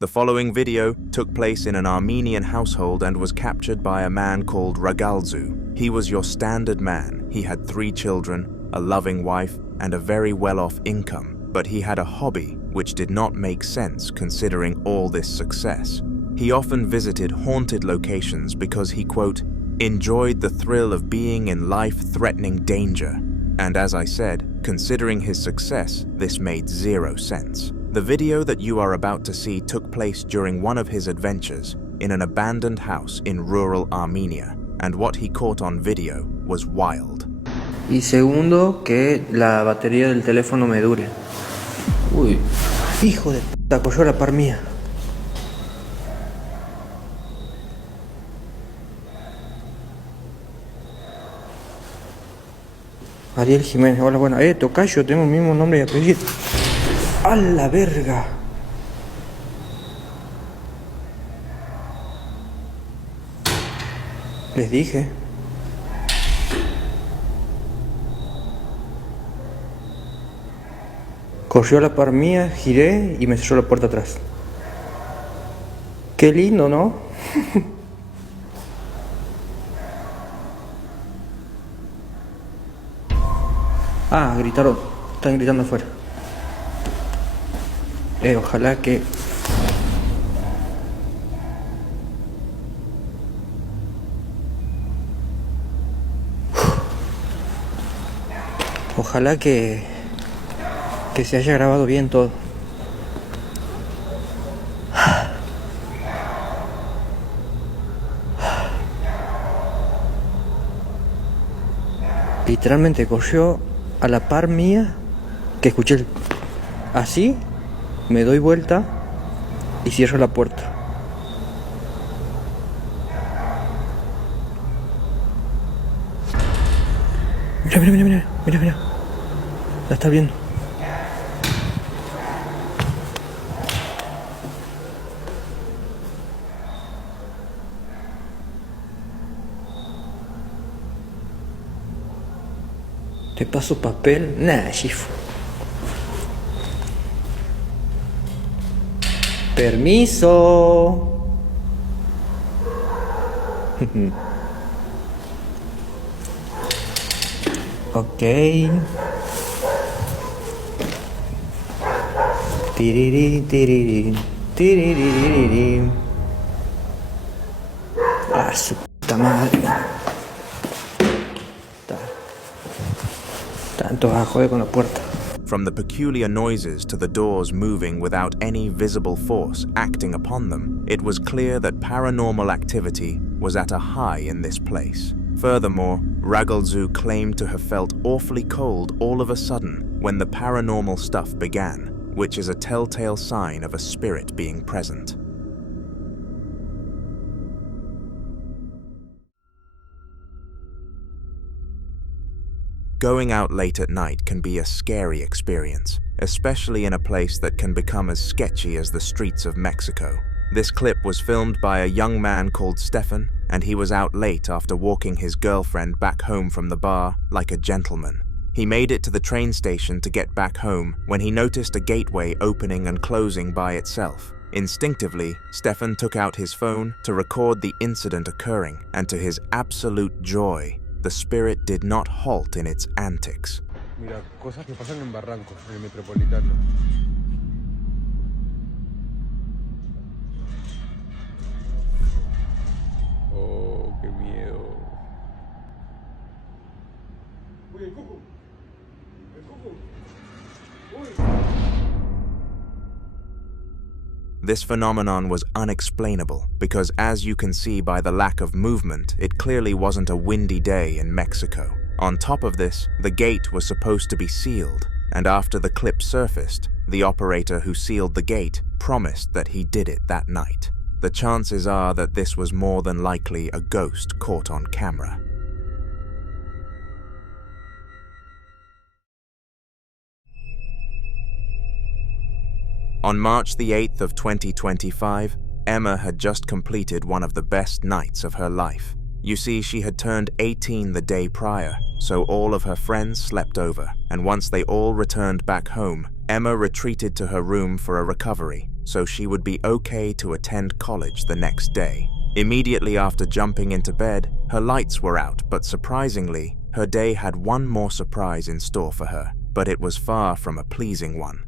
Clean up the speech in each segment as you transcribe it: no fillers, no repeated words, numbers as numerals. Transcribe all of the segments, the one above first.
The following video took place in an Armenian household and was captured by a man called Ragalzu. He was your standard man. He had 3 children, a loving wife, and a very well-off income. But he had a hobby which did not make sense considering all this success. He often visited haunted locations because he, quote, enjoyed the thrill of being in life-threatening danger. And as I said, considering his success, this made 0 sense. The video that you are about to see took place during one of his adventures in an abandoned house in rural Armenia, and what he caught on video was wild. Y segundo, que la batería del teléfono me dure. Uy, hijo de puta, cogió la par mía. Ariel Jiménez, hola, bueno, tocayo, tengo el mismo nombre y apellido. ¡A la verga! Les dije. Corrió a la par mía, giré y me cerró la puerta atrás. Qué lindo, ¿no? Ah, gritaron. Están gritando afuera. Ojalá que... Ojalá que se haya grabado bien todo. Literalmente corrió a la par mía que escuché el... Así, me doy vuelta y cierro la puerta. Mira. La está viendo. ¿Te paso papel? Nah, chifo. Permiso. Ok. Tiriri. Ah, su puta madre. Tanto a joder con la puerta. From the peculiar noises to the doors moving without any visible force acting upon them, it was clear that paranormal activity was at a high in this place. Furthermore, Ragalzu claimed to have felt awfully cold all of a sudden when the paranormal stuff began, which is a telltale sign of a spirit being present. Going out late at night can be a scary experience, especially in a place that can become as sketchy as the streets of Mexico. This clip was filmed by a young man called Stefan, and he was out late after walking his girlfriend back home from the bar like a gentleman. He made it to the train station to get back home when he noticed a gateway opening and closing by itself. Instinctively, Stefan took out his phone to record the incident occurring, and to his absolute joy, the spirit did not halt in its antics. Mira, cosas que pasan en Barranco, en el Metropolitano. Oh, qué miedo. Uy, el cuco. El cuco. Uy. This phenomenon was unexplainable because, as you can see by the lack of movement, it clearly wasn't a windy day in Mexico. On top of this, the gate was supposed to be sealed, and after the clip surfaced, the operator who sealed the gate promised that he did it that night. The chances are that this was more than likely a ghost caught on camera. On March the 8th of 2025, Emma had just completed one of the best nights of her life. You see, she had turned 18 the day prior, so all of her friends slept over, and once they all returned back home, Emma retreated to her room for a recovery, so she would be okay to attend college the next day. Immediately after jumping into bed, her lights were out, but surprisingly, her day had one more surprise in store for her, but it was far from a pleasing one.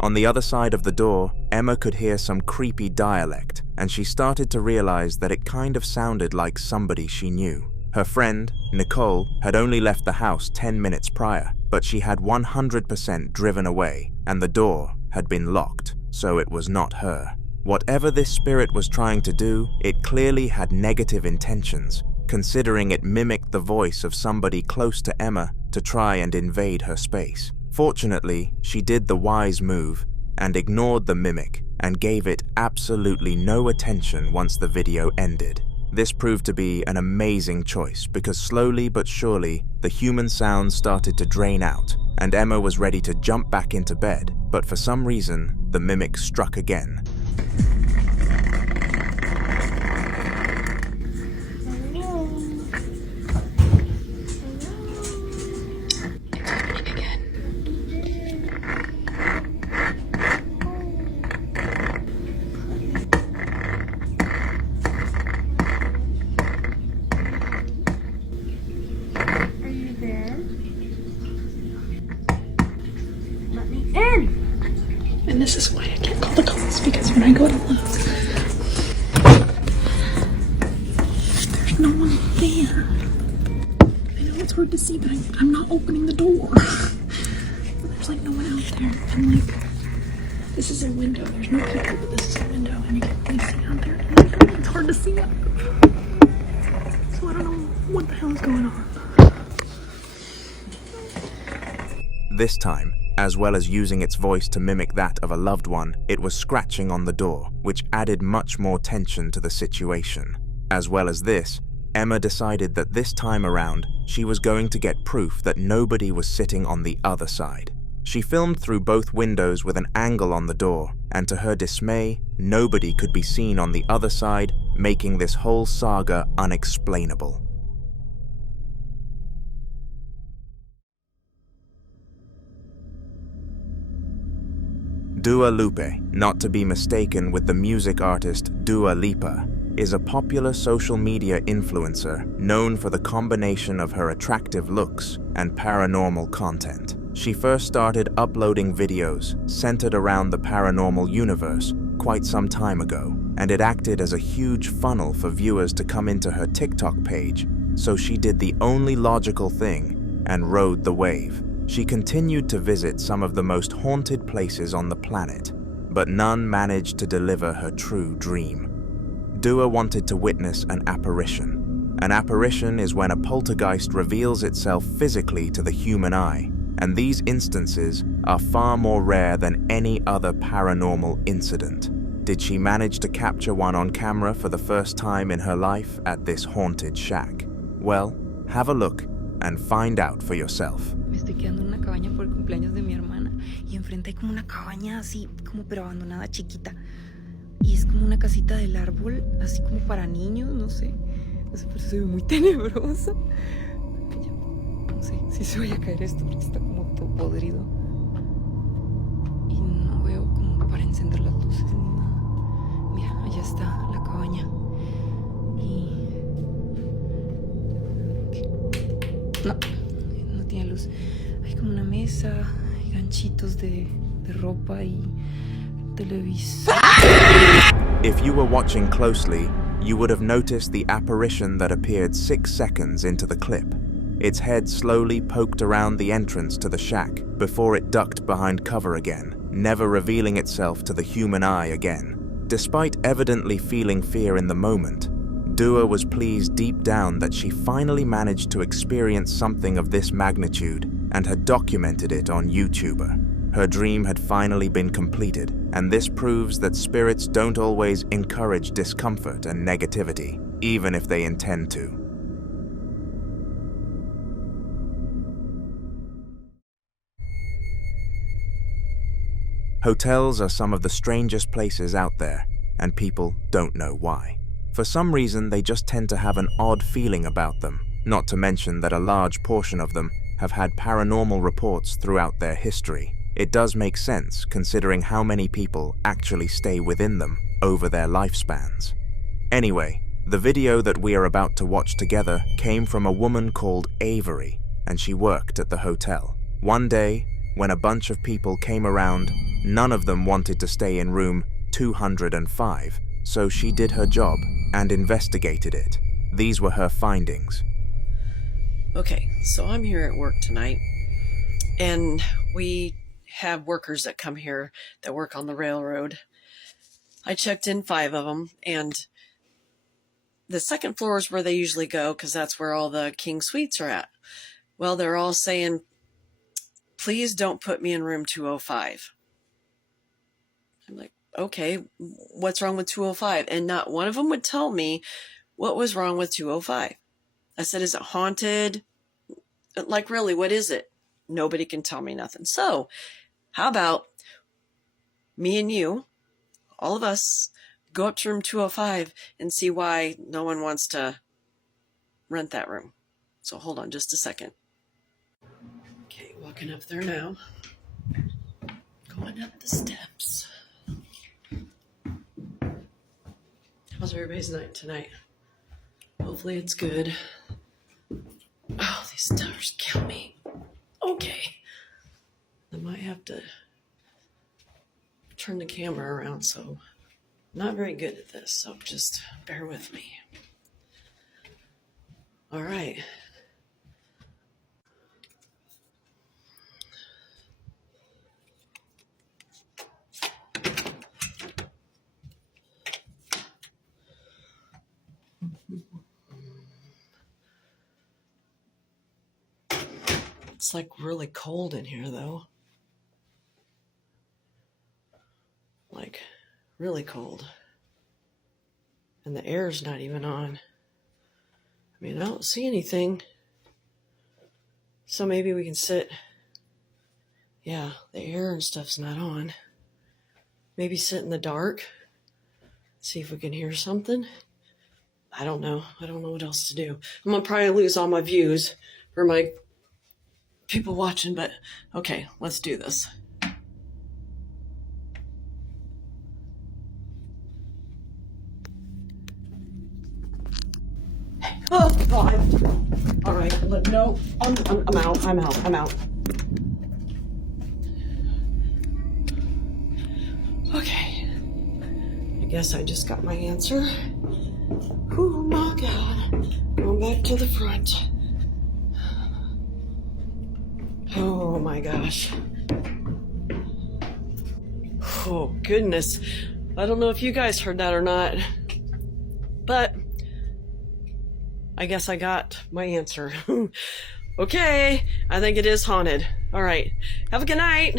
On the other side of the door, Emma could hear some creepy dialect, and she started to realize that it kind of sounded like somebody she knew. Her friend, Nicole, had only left the house 10 minutes prior, but she had 100% driven away, and the door had been locked, so it was not her. Whatever this spirit was trying to do, it clearly had negative intentions, considering it mimicked the voice of somebody close to Emma to try and invade her space. Fortunately, she did the wise move and ignored the mimic and gave it absolutely no attention once the video ended. This proved to be an amazing choice because slowly but surely, the human sounds started to drain out and Emma was ready to jump back into bed, but for some reason, the mimic struck again. And this is why I can't call the cops, because when I go to look, there's no one there. I know it's hard to see, but I'm not opening the door. There's like no one out there, and like, this is a window. There's no people, but this is a window, and you can't really see out there. It's hard to see it. So I don't know what the hell is going on. This time, as well as using its voice to mimic that of a loved one, it was scratching on the door, which added much more tension to the situation. As well as this, Emma decided that this time around, she was going to get proof that nobody was sitting on the other side. She filmed through both windows with an angle on the door, and to her dismay, nobody could be seen on the other side, making this whole saga unexplainable. Dua Lupe, not to be mistaken with the music artist Dua Lipa, is a popular social media influencer known for the combination of her attractive looks and paranormal content. She first started uploading videos centered around the paranormal universe quite some time ago, and it acted as a huge funnel for viewers to come into her TikTok page, so she did the only logical thing and rode the wave. She continued to visit some of the most haunted places on the planet, but none managed to deliver her true dream. Dua wanted to witness an apparition. An apparition is when a poltergeist reveals itself physically to the human eye, and these instances are far more rare than any other paranormal incident. Did she manage to capture one on camera for the first time in her life at this haunted shack? Well, have a look and find out for yourself. Me estoy quedando en una cabaña por el cumpleaños de mi hermana y enfrente hay como una cabaña así, como pero abandonada, chiquita. Y es como una casita del árbol, así como para niños, no sé. Eso por eso se ve muy tenebroso. No sé si se vaya a caer esto porque está como todo podrido. Y no veo como para encender las luces ni nada. Mira, allá está la cabaña. Y... No tiene luz. Hay como una mesa, hay ganchitos de ropa y televisor. If you were watching closely, you would have noticed the apparition that appeared 6 seconds into the clip. Its head slowly poked around the entrance to the shack before it ducked behind cover again, never revealing itself to the human eye again. Despite evidently feeling fear in the moment, Dua was pleased deep down that she finally managed to experience something of this magnitude and had documented it on YouTuber. Her dream had finally been completed, and this proves that spirits don't always encourage discomfort and negativity, even if they intend to. Hotels are some of the strangest places out there, and people don't know why. For some reason, they just tend to have an odd feeling about them, not to mention that a large portion of them have had paranormal reports throughout their history. It does make sense, considering how many people actually stay within them over their lifespans. Anyway, the video that we are about to watch together came from a woman called Avery, and she worked at the hotel. One day, when a bunch of people came around, none of them wanted to stay in room 205, so she did her job and investigated it. These were her findings. Okay, so I'm here at work tonight, and we have workers that come here that work on the railroad. I checked in 5 of them, and the second floor is where they usually go because that's where all the king suites are at. Well, they're all saying, please don't put me in room 205. I'm like, okay, what's wrong with 205? And not one of them would tell me what was wrong with 205. I said, is it haunted? Like, really, what is it? Nobody can tell me nothing. So how about me and you, all of us, go up to room 205 and see why no one wants to rent that room. So hold on just a second. Okay, walking up there now. Going up the steps. How's everybody's night tonight? Hopefully it's good. Oh, these stairs kill me. Okay. I might have to turn the camera around, so I'm not very good at this, so just bear with me. All right. It's like really cold in here, though. Like, really cold. And the air's not even on. I mean, I don't see anything. So maybe we can sit. Yeah, the air and stuff's not on. Maybe sit in the dark. See if we can hear something. I don't know. I don't know what else to do. I'm going to probably lose all my views for my people watching, but okay, let's do this. Oh God! All right, no, I'm out. Okay, I guess I just got my answer. Oh my God! Going back to the front. Oh my gosh. Oh goodness. I don't know if you guys heard that or not, but I guess I got my answer. Okay, I think it is haunted. All right, have a good night.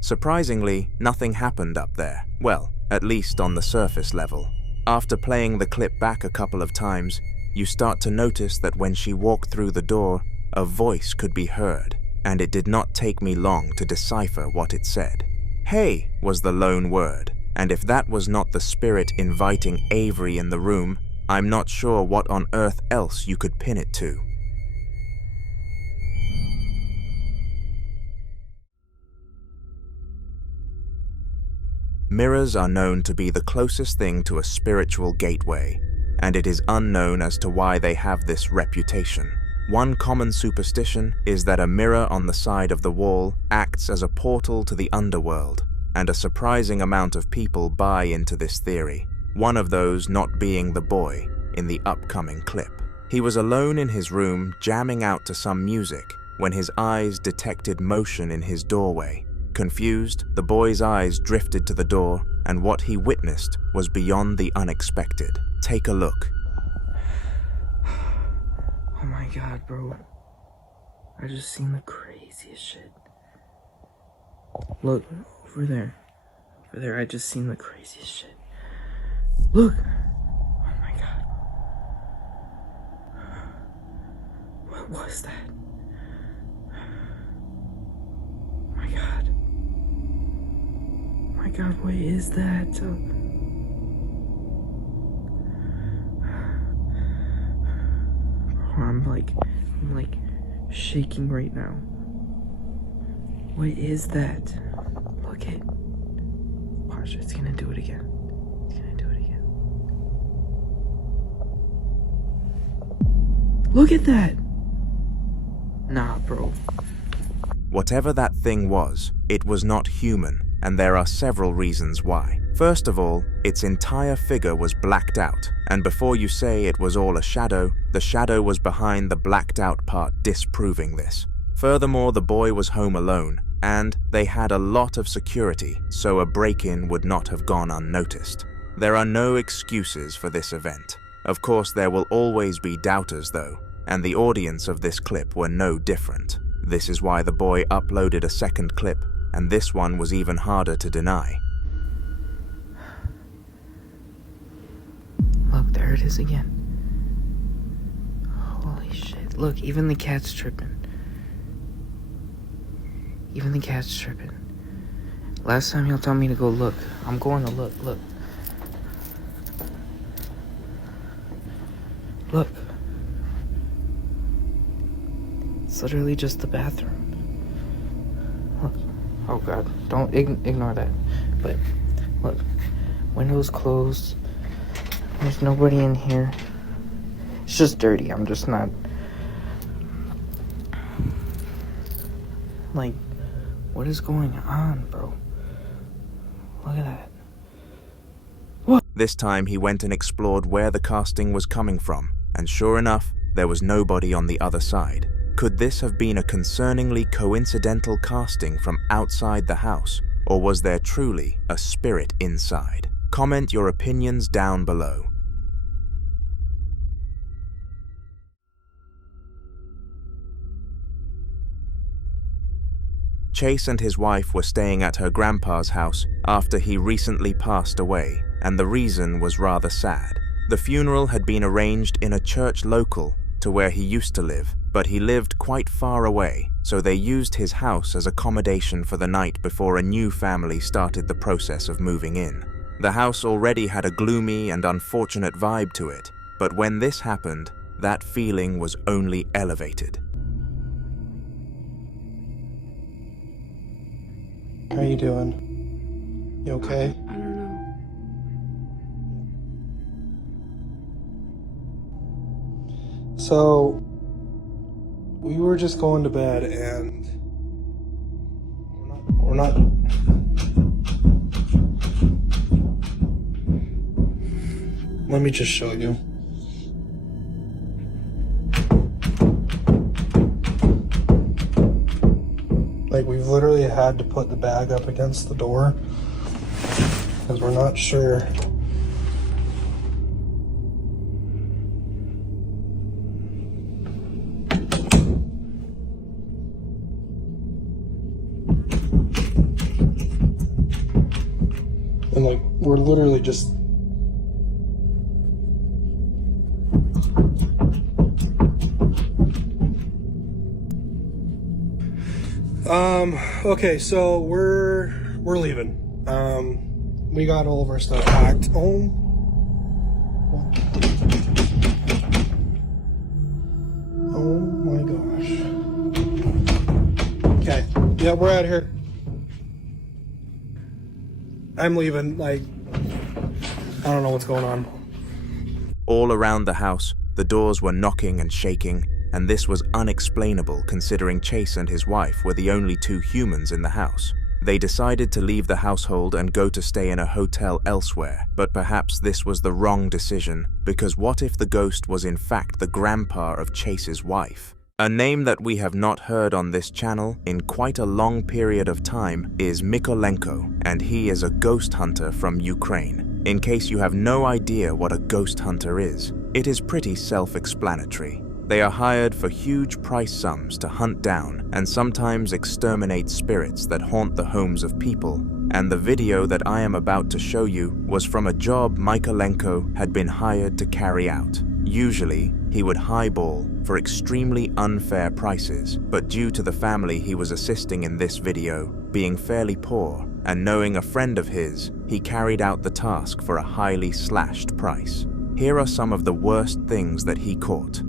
Surprisingly, nothing happened up there. Well, at least on the surface level. After playing the clip back a couple of times, you start to notice that when she walked through the door, a voice could be heard, and it did not take me long to decipher what it said. Hey was the lone word, and if that was not the spirit inviting Avery in the room, I'm not sure what on earth else you could pin it to. Mirrors are known to be the closest thing to a spiritual gateway, and it is unknown as to why they have this reputation. One common superstition is that a mirror on the side of the wall acts as a portal to the underworld, and a surprising amount of people buy into this theory, one of those not being the boy in the upcoming clip. He was alone in his room jamming out to some music when his eyes detected motion in his doorway. Confused, the boy's eyes drifted to the door, and what he witnessed was beyond the unexpected. Take a look. Oh my god, bro. I just seen the craziest shit. Look, over there. Over there, I just seen the craziest shit. Look! Oh my god. What was that? Oh my god. Oh my god, what is that? I'm like shaking right now. What is that? Look it. Watch, it's gonna do it again. It's gonna do it again. Look at that! Nah, bro. Whatever that thing was, it was not human, and there are several reasons why. First of all, its entire figure was blacked out, and before you say it was all a shadow, the shadow was behind the blacked out part, disproving this. Furthermore, the boy was home alone, and they had a lot of security, so a break-in would not have gone unnoticed. There are no excuses for this event. Of course, there will always be doubters though, and the audience of this clip were no different. This is why the boy uploaded a second clip, and this one was even harder to deny. Look, there it is again. Holy shit. Look, even the cat's tripping. Even the cat's tripping. Last time he'll tell me to go look. I'm going to look. Look. Look. It's literally just the bathroom. Look. Oh god. Don't ignore that. But look. Windows closed. There's nobody in here. It's just dirty. I'm just not... Like, what is going on, bro? Look at that. What? This time he went and explored where the casting was coming from, and sure enough, there was nobody on the other side. Could this have been a concerningly coincidental casting from outside the house, or was there truly a spirit inside? Comment your opinions down below. Chase and his wife were staying at her grandpa's house after he recently passed away, and the reason was rather sad. The funeral had been arranged in a church local to where he used to live, but he lived quite far away, so they used his house as accommodation for the night before a new family started the process of moving in. The house already had a gloomy and unfortunate vibe to it, but when this happened, that feeling was only elevated. How you doing? You okay? I don't know. So, we were just going to bed and we're not let me just show you. Like, we've literally had to put the bag up against the door because we're not sure. And like, we're literally just okay, so we're leaving. We got all of our stuff packed. Oh my gosh. Okay, yeah, we're out of here. I'm leaving, like, I don't know what's going on. All around the house, the doors were knocking and shaking, and this was unexplainable considering Chase and his wife were the only two humans in the house. They decided to leave the household and go to stay in a hotel elsewhere, but perhaps this was the wrong decision, because what if the ghost was in fact the grandpa of Chase's wife? A name that we have not heard on this channel in quite a long period of time is Mykolenko, and he is a ghost hunter from Ukraine. In case you have no idea what a ghost hunter is, it is pretty self-explanatory. They are hired for huge price sums to hunt down and sometimes exterminate spirits that haunt the homes of people. And the video that I am about to show you was from a job Mykolenko had been hired to carry out. Usually, he would highball for extremely unfair prices, but due to the family he was assisting in this video being fairly poor and knowing a friend of his, he carried out the task for a highly slashed price. Here are some of the worst things that he caught.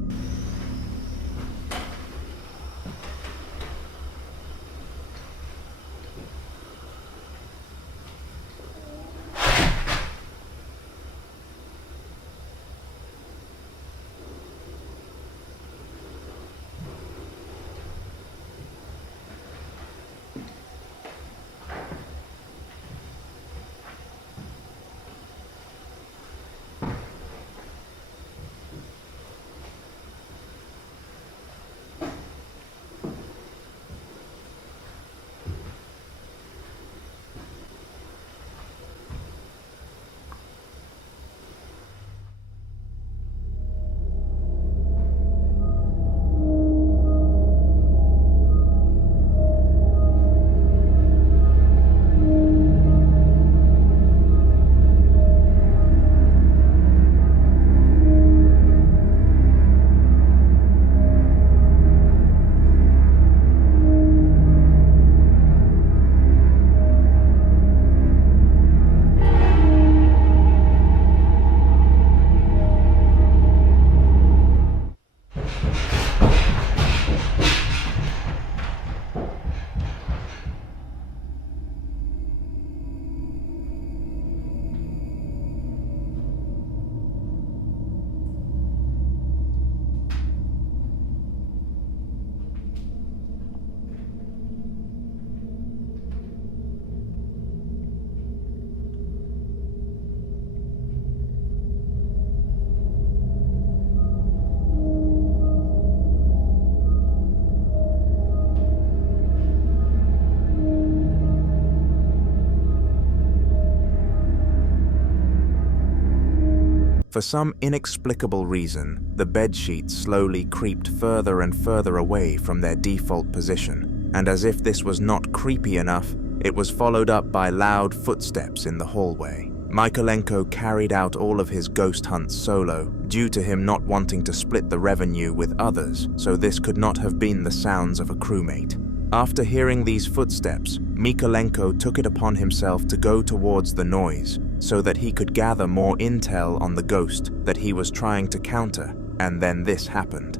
For some inexplicable reason, the bedsheets slowly creeped further and further away from their default position, and as if this was not creepy enough, it was followed up by loud footsteps in the hallway. Mykolenko carried out all of his ghost hunts solo, due to him not wanting to split the revenue with others, so this could not have been the sounds of a crewmate. After hearing these footsteps, Mykolenko took it upon himself to go towards the noise, so that he could gather more intel on the ghost that he was trying to counter, and then this happened.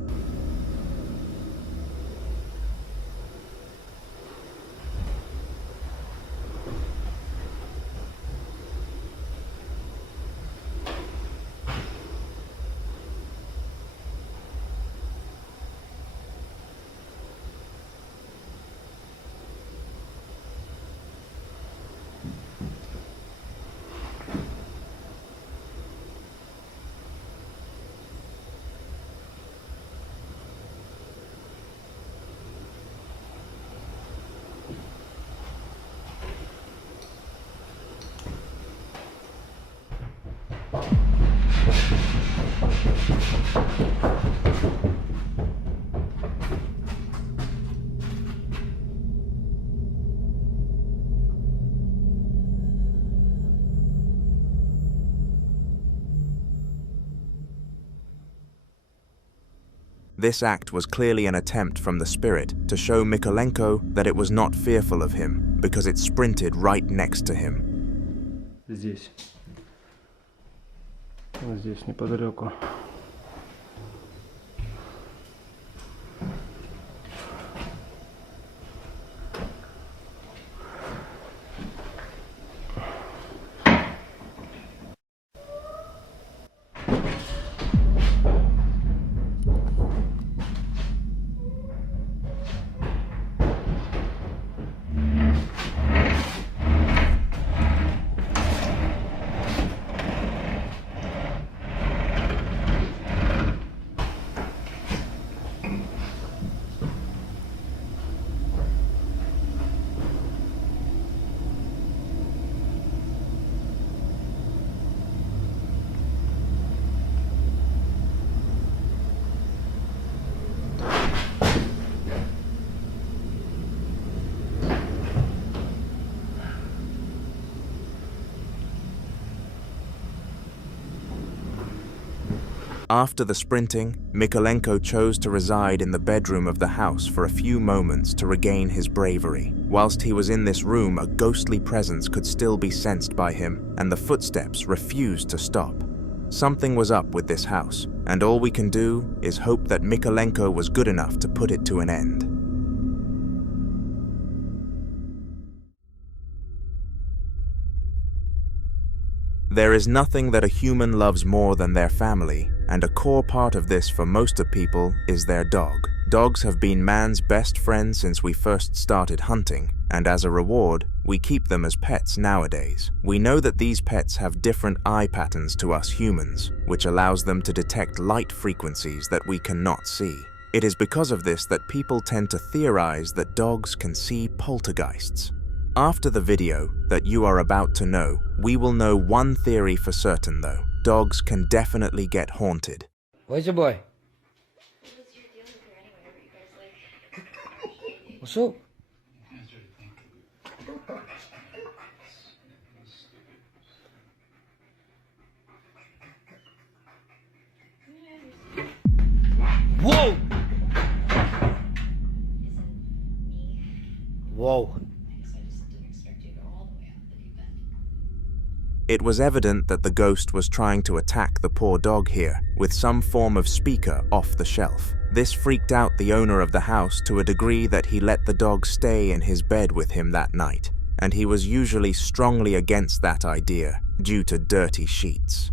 This act was clearly an attempt from the spirit to show Mykolenko that it was not fearful of him, because it sprinted right next to him. Здесь. Вот здесь, неподалеку. After the sprinting, Mykolenko chose to reside in the bedroom of the house for a few moments to regain his bravery. Whilst he was in this room, a ghostly presence could still be sensed by him, and the footsteps refused to stop. Something was up with this house, and all we can do is hope that Mykolenko was good enough to put it to an end. There is nothing that a human loves more than their family, and a core part of this for most of people is their dog. Dogs have been man's best friend since we first started hunting, and as a reward, we keep them as pets nowadays. We know that these pets have different eye patterns to us humans, which allows them to detect light frequencies that we cannot see. It is because of this that people tend to theorize that dogs can see poltergeists. After the video that you are about to know, we will know one theory for certain though. Dogs can definitely get haunted. Where's your boy? What's up? Whoa! Whoa. It was evident that the ghost was trying to attack the poor dog here with some form of speaker off the shelf. This freaked out the owner of the house to a degree that he let the dog stay in his bed with him that night, and he was usually strongly against that idea due to dirty sheets.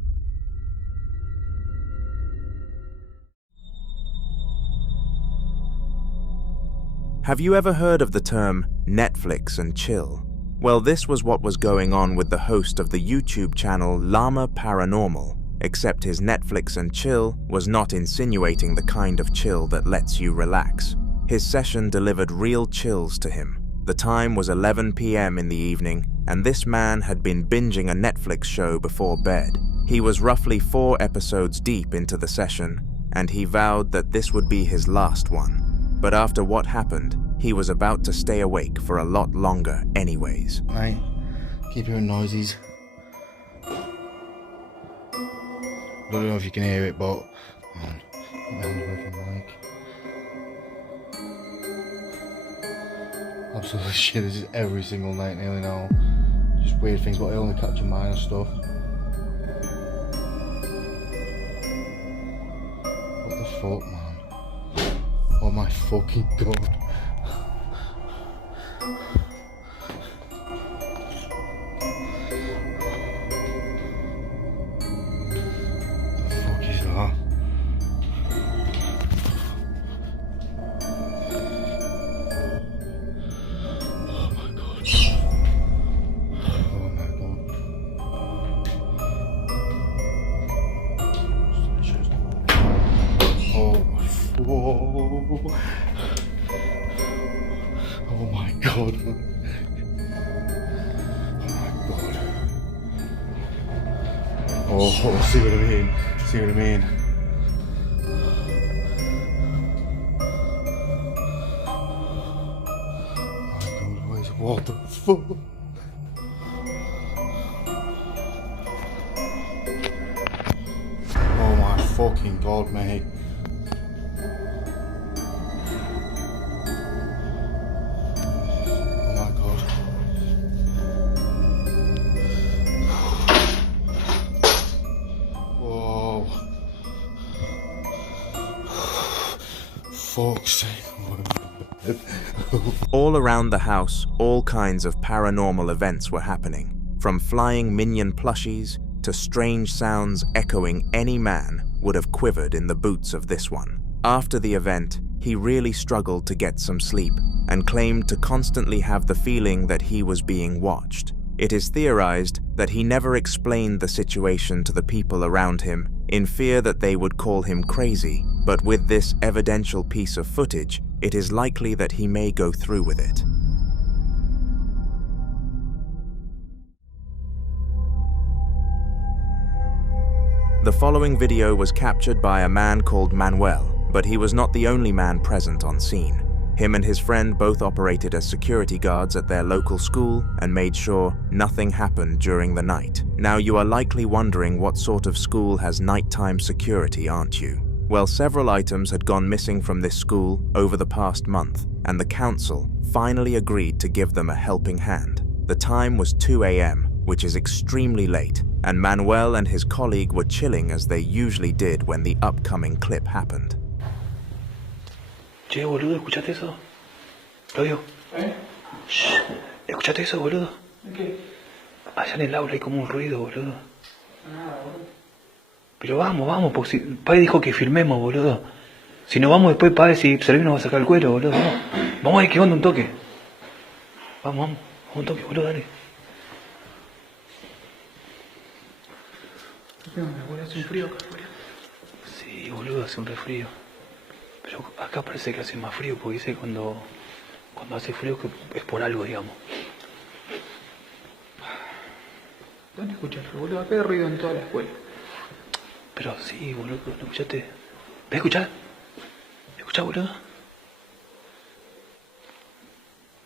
Have you ever heard of the term Netflix and chill? Well, this was what was going on with the host of the YouTube channel Llama Paranormal, except his Netflix and chill was not insinuating the kind of chill that lets you relax. His session delivered real chills to him. The time was 11 p.m. in the evening, and this man had been binging a Netflix show before bed. He was roughly 4 episodes deep into the session, and he vowed that this would be his last one. But after what happened, he was about to stay awake for a lot longer anyways. Right, keep hearing noises. Don't know if you can hear it, but man, what the hell's everything like? Absolutely shit, this is every single night nearly now. Just weird things, but I only capture minor stuff. What the fuck, man? Oh my fucking god. Oh my god. Oh, see what I mean? See what I mean? Oh my god, what the fuck? Oh my fucking god, mate. All around the house, all kinds of paranormal events were happening, from flying minion plushies to strange sounds echoing any man would have quivered in the boots of this one. After the event, he really struggled to get some sleep and claimed to constantly have the feeling that he was being watched. It is theorized that he never explained the situation to the people around him in fear that they would call him crazy, but with this evidential piece of footage, it is likely that he may go through with it. The following video was captured by a man called Manuel, but he was not the only man present on scene. Him and his friend both operated as security guards at their local school and made sure nothing happened during the night. Now you are likely wondering what sort of school has nighttime security, aren't you? Well, several items had gone missing from this school over the past month, and the council finally agreed to give them a helping hand. The time was 2 a.m., which is extremely late, and Manuel and his colleague were chilling as they usually did when the upcoming clip happened. Che, boludo, ¿escuchaste eso? Claudio. Shh, ¿escuchaste eso, boludo? ¿Qué? Allá en el aula hay como un ruido, boludo. Pero vamos, porque si... Padre dijo que filmemos, boludo. Si no vamos después, padre, si Servino nos va a sacar el cuero, boludo. Vamos a ver qué onda un toque. Vamos un toque, boludo, dale. ¿Qué onda, boludo? Hace un frío acá afuera. Sí, boludo, hace un resfrío. Pero acá parece que hace más frío, porque dice cuando hace frío que es por algo, digamos. ¿Dónde escuchaste, boludo? Acá hay ruido en toda la escuela. Pero sí, boludo, ¿no escuchaste? ¿Ves escuchar? ¿Escuchás, boludo?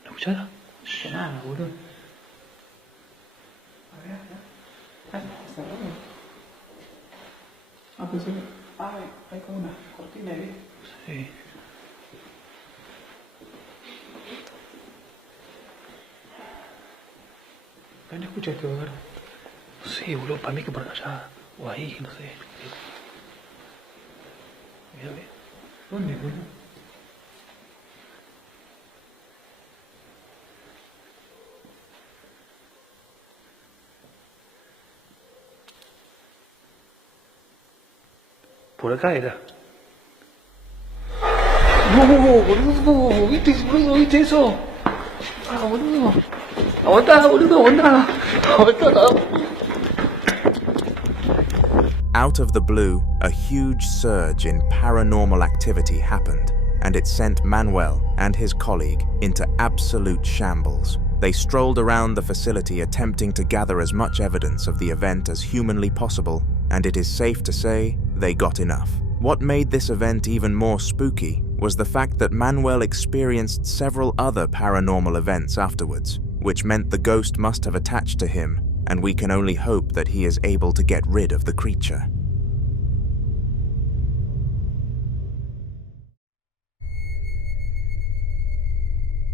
¿No escuchás? No escuché nada, boludo. A ver, está raro. Ah, pensé que... Ah, hay como una cortina ahí. Sí. ¿Dónde escuchaste, boludo? Sí, boludo, para mí que por allá, o ahí, no sé. Mira, ve. ¿Dónde, boludo? Por acá era. No, boludo, ¿viste eso? Ah, boludo. Aguantá, boludo, aguantá. Out of the blue, a huge surge in paranormal activity happened, and it sent Manuel and his colleague into absolute shambles. They strolled around the facility attempting to gather as much evidence of the event as humanly possible, and it is safe to say they got enough. What made this event even more spooky was the fact that Manuel experienced several other paranormal events afterwards, which meant the ghost must have attached to him, and we can only hope that he is able to get rid of the creature.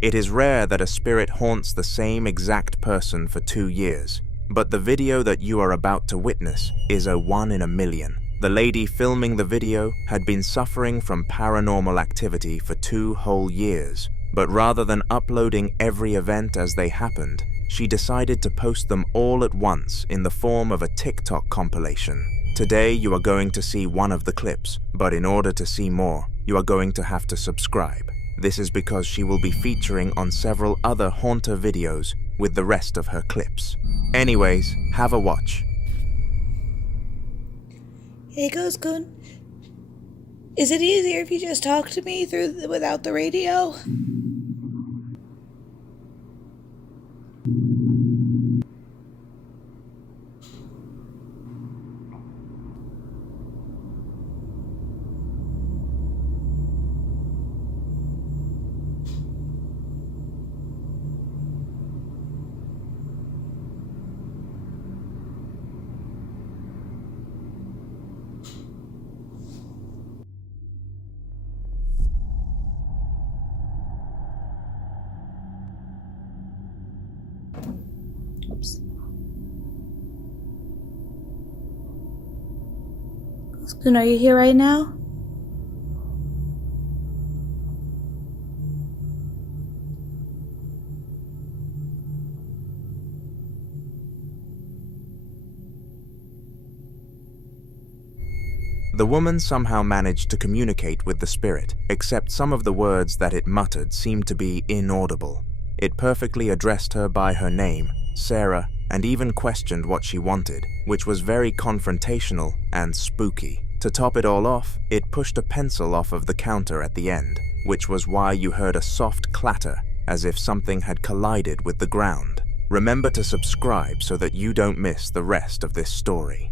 It is rare that a spirit haunts the same exact person for 2 years, but the video that you are about to witness is a 1 in a million. The lady filming the video had been suffering from paranormal activity for 2 whole years, but rather than uploading every event as they happened, she decided to post them all at once in the form of a TikTok compilation. Today you are going to see one of the clips, but in order to see more, you are going to have to subscribe. This is because she will be featuring on several other haunter videos with the rest of her clips. Anyways, have a watch. Hey, Ghost Goon. Is it easier if you just talk to me without the radio? Oops. Ghost Goon, are you here right now? The woman somehow managed to communicate with the spirit, except some of the words that it muttered seemed to be inaudible. It perfectly addressed her by her name, Sarah, and even questioned what she wanted, which was very confrontational and spooky. To top it all off, it pushed a pencil off of the counter at the end, which was why you heard a soft clatter, as if something had collided with the ground. Remember to subscribe so that you don't miss the rest of this story.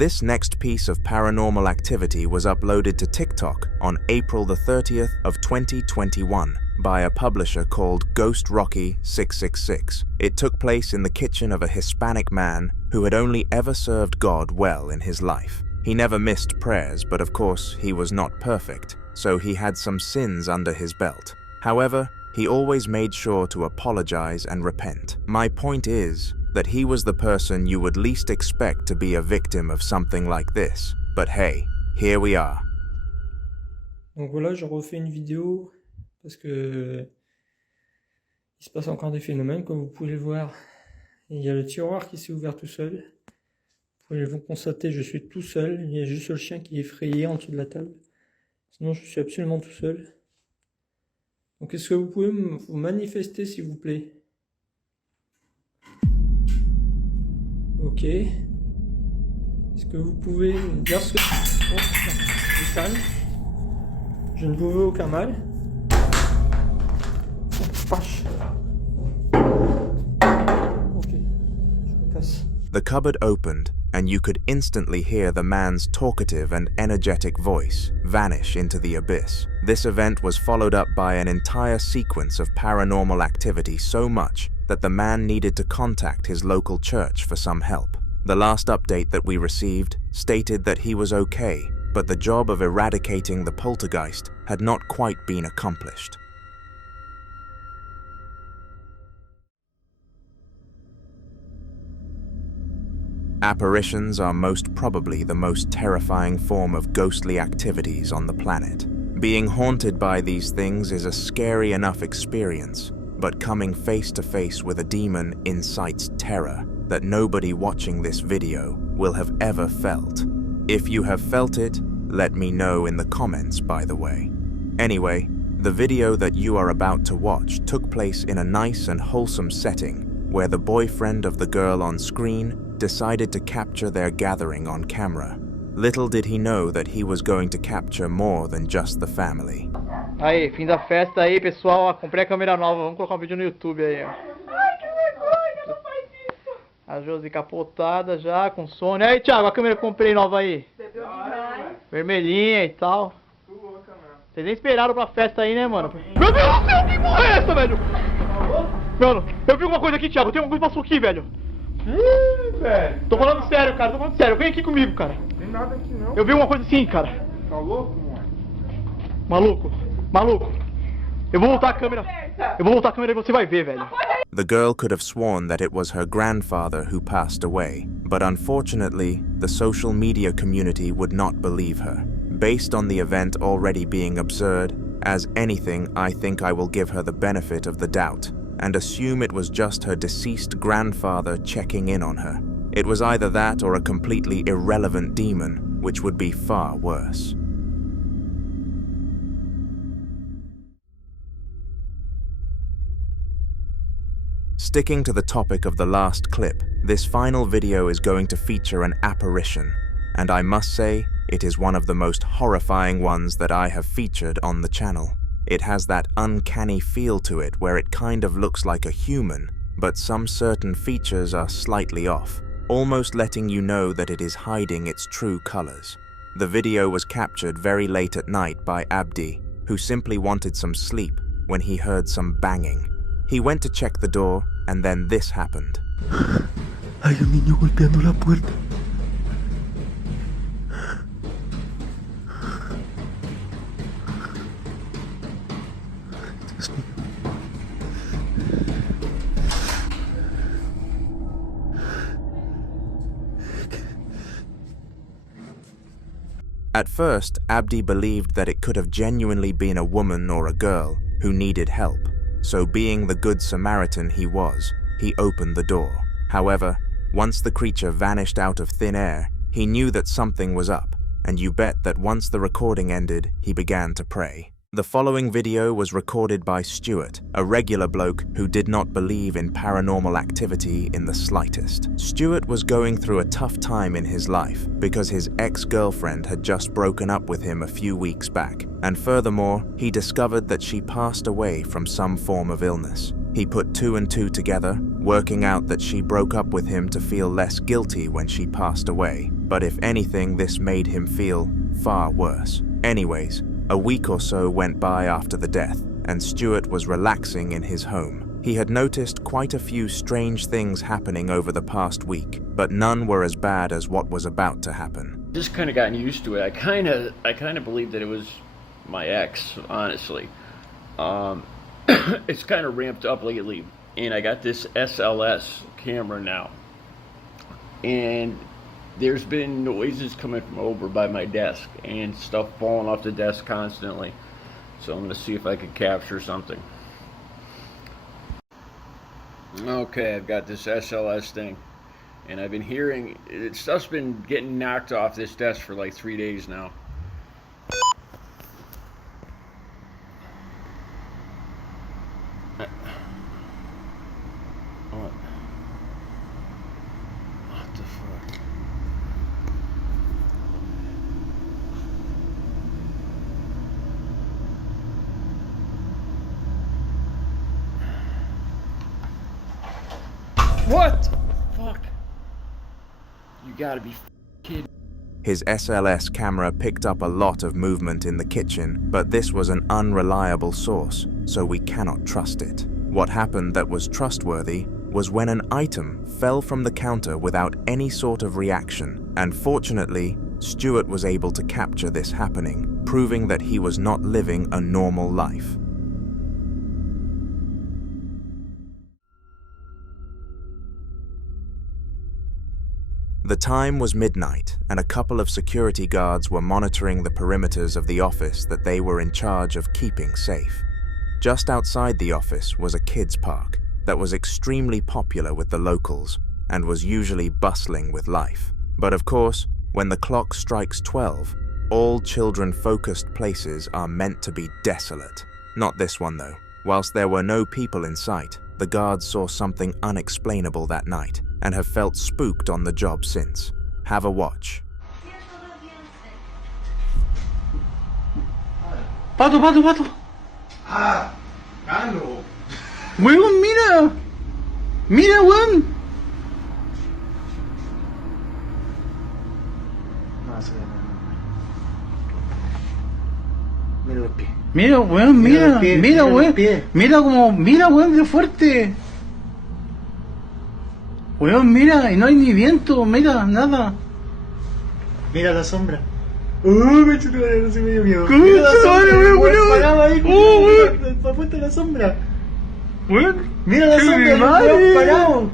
This next piece of paranormal activity was uploaded to TikTok on April the 30th of 2021 by a publisher called Ghost Rocky 666. It took place in the kitchen of a Hispanic man who had only ever served God well in his life. He never missed prayers, but of course he was not perfect, so he had some sins under his belt. However, he always made sure to apologize and repent. My point is that he was the person you would least expect to be a victim of something like this. But hey, here we are. Donc voilà, je refais une vidéo parce que il se passe encore des phénomènes, comme vous pouvez le voir. Il y a le tiroir qui s'est ouvert tout seul. Vous pouvez le constater, je suis tout seul. Il y a juste le chien qui est effrayé en dessous de la table. Sinon, je suis absolument tout seul. Donc, est-ce que vous pouvez vous manifester, s'il vous plaît? Ok. Est-ce que vous pouvez me dire ce que... Oh, putain, je suis calme. Je ne vous veux aucun mal. Oh, vache. Ok, je me casse. The cupboard opened, and you could instantly hear the man's talkative and energetic voice vanish into the abyss. This event was followed up by an entire sequence of paranormal activity so much that the man needed to contact his local church for some help. The last update that we received stated that he was okay, but the job of eradicating the poltergeist had not quite been accomplished. Apparitions are most probably the most terrifying form of ghostly activities on the planet. Being haunted by these things is a scary enough experience, but coming face to face with a demon incites terror that nobody watching this video will have ever felt. If you have felt it, let me know in the comments, by the way. Anyway, the video that you are about to watch took place in a nice and wholesome setting where the boyfriend of the girl on screen decided to capture their gathering on camera. Little did he know that he was going to capture more than just the family. Aí, fim da festa aí, pessoal. Ó, comprei a câmera nova. Vamos colocar um vídeo no YouTube aí, ó. Ai, que vergonha, não faz isso. A Josi capotada já, com sono. Aí, Thiago, a câmera que eu comprei nova aí. Bebeu demais. Vermelhinha e tal. Vocês nem esperaram pra festa aí, né, mano? Meu Deus do céu, que porra é essa, velho? Mano, eu vi alguma coisa aqui, Thiago. Tem alguma coisa que passou aqui, velho. Ih, velho. Tô falando sério, cara. Tô falando sério. Vem aqui comigo, cara. Tem nada aqui não. Eu vi uma coisa assim, cara. Tá louco, mano? Maluco. Maluco. Eu vou voltar a câmera. Eu vou voltar a câmera e você vai ver, velho. The girl could have sworn that it was her grandfather who passed away, but unfortunately, the social media community would not believe her. Based on the event already being absurd, as anything, I think I will give her the benefit of the doubt and assume it was just her deceased grandfather checking in on her. It was either that or a completely irrelevant demon, which would be far worse. Sticking to the topic of the last clip, this final video is going to feature an apparition, and I must say, it is one of the most horrifying ones that I have featured on the channel. It has that uncanny feel to it where it kind of looks like a human, but some certain features are slightly off, almost letting you know that it is hiding its true colors. The video was captured very late at night by Abdi, who simply wanted some sleep when he heard some banging. He went to check the door, and then this happened. Hay un niño golpeando la puerta. Dios mío. At first, Abdi believed that it could have genuinely been a woman or a girl who needed help. So being the good Samaritan he was, he opened the door. However, once the creature vanished out of thin air, he knew that something was up, and you bet that once the recording ended, he began to pray. The following video was recorded by Stuart, a regular bloke who did not believe in paranormal activity in the slightest. Stuart was going through a tough time in his life because his ex-girlfriend had just broken up with him a few weeks back, and furthermore, he discovered that she passed away from some form of illness. He put 2 and 2 together, working out that she broke up with him to feel less guilty when she passed away, but if anything, this made him feel far worse. Anyways, a week or so went by after the death, and Stuart was relaxing in his home. He had noticed quite a few strange things happening over the past week, but none were as bad as what was about to happen. Just kind of gotten used to it. I kind of believed that it was my ex, honestly. It's kind of ramped up lately, and I got this SLS camera now, and there's been noises coming from over by my desk and stuff falling off the desk constantly. So I'm gonna see if I can capture something. Okay, I've got this SLS thing, and I've been hearing stuff's been getting knocked off this desk for like 3 days now. What the fuck? What? Fuck. You gotta be kidding. His SLS camera picked up a lot of movement in the kitchen, but this was an unreliable source, so we cannot trust it. What happened that was trustworthy was when an item fell from the counter without any sort of reaction, and fortunately, Stuart was able to capture this happening, proving that he was not living a normal life. The time was midnight, and a couple of security guards were monitoring the perimeters of the office that they were in charge of keeping safe. Just outside the office was a kids' park that was extremely popular with the locals and was usually bustling with life. But of course, when the clock strikes 12, all children-focused places are meant to be desolate. Not this one though. Whilst there were no people in sight, the guards saw something unexplainable that night and have felt spooked on the job since. Have a watch. Pato, pato, pato. Ah, Carlos. Weón, mira. Mira, weón. No, se ve. Mira los pies. Mira, weón, mira. Mira los pies, Mira, mira weón. los pies. Mira como, mira, weón, de fuerte. Weón, mira, y no hay ni viento, mira, nada. Mira la sombra. Me chulo, no se me dio miedo. ¿Cómo Mira la se sombra, vale, weón? weón, parado ahí, weón. apuesta la sombra. Weón, Mira la ¡qué sombra, madre! weón, parado.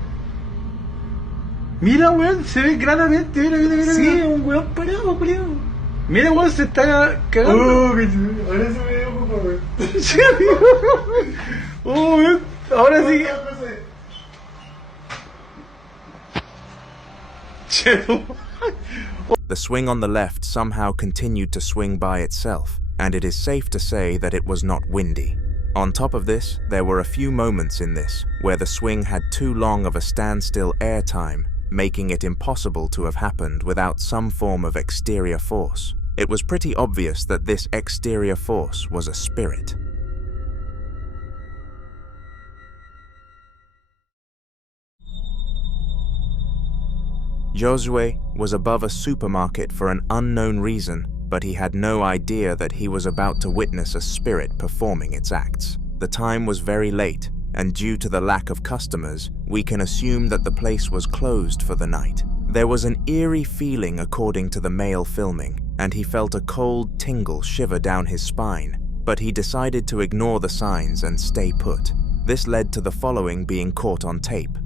Mira, weón, se ve claramente, mira, mira, mira. Sí, mira. un weón parado, culiao. Mira, weón, se está cagando. Me chulo, ahora se me dio poco, weón. Sí, weón, ahora sí. The swing on the left somehow continued to swing by itself, and it is safe to say that it was not windy. On top of this, there were a few moments in this where the swing had too long of a standstill air time, making it impossible to have happened without some form of exterior force. It was pretty obvious that this exterior force was a spirit. Josue was above a supermarket for an unknown reason, but he had no idea that he was about to witness a spirit performing its acts. The time was very late, and due to the lack of customers, we can assume that the place was closed for the night. There was an eerie feeling according to the male filming, and he felt a cold tingle shiver down his spine, but he decided to ignore the signs and stay put. This led to the following being caught on tape.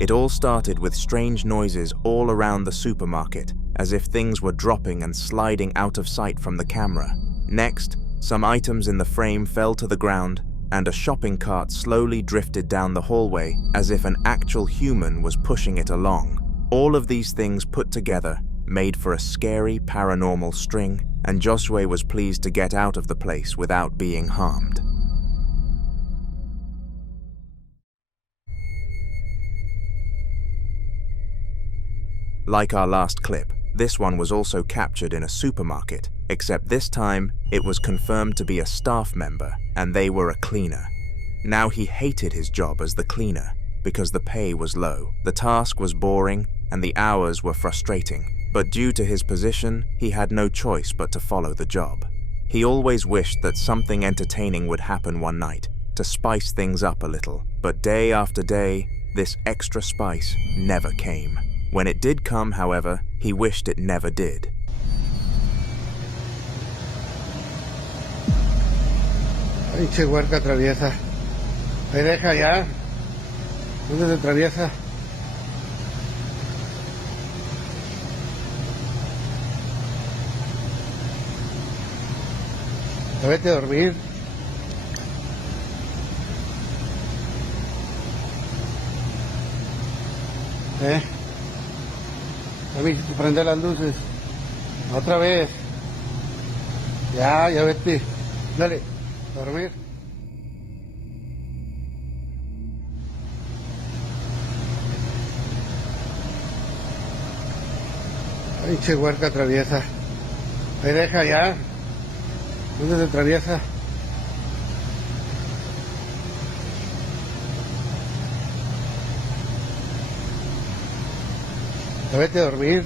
It all started with strange noises all around the supermarket, as if things were dropping and sliding out of sight from the camera. Next, some items in the frame fell to the ground, and a shopping cart slowly drifted down the hallway as if an actual human was pushing it along. All of these things put together made for a scary paranormal string, and Joshua was pleased to get out of the place without being harmed. Like our last clip, this one was also captured in a supermarket, except this time it was confirmed to be a staff member, and they were a cleaner. Now he hated his job as the cleaner because the pay was low, the task was boring, and the hours were frustrating. But due to his position, he had no choice but to follow the job. He always wished that something entertaining would happen one night, to spice things up a little. But day after day, this extra spice never came. When it did come, however, he wished it never did. Ay, che huerca traviesa. Ahí deja ya. ¿Dónde se atraviesa? Ya vete a dormir. A mí, prende las luces. Otra vez. Ya vete. Dale, a dormir. Ay, che huerca traviesa. Ahí deja ya. ¿Dónde se atraviesa? Ya vete a dormir.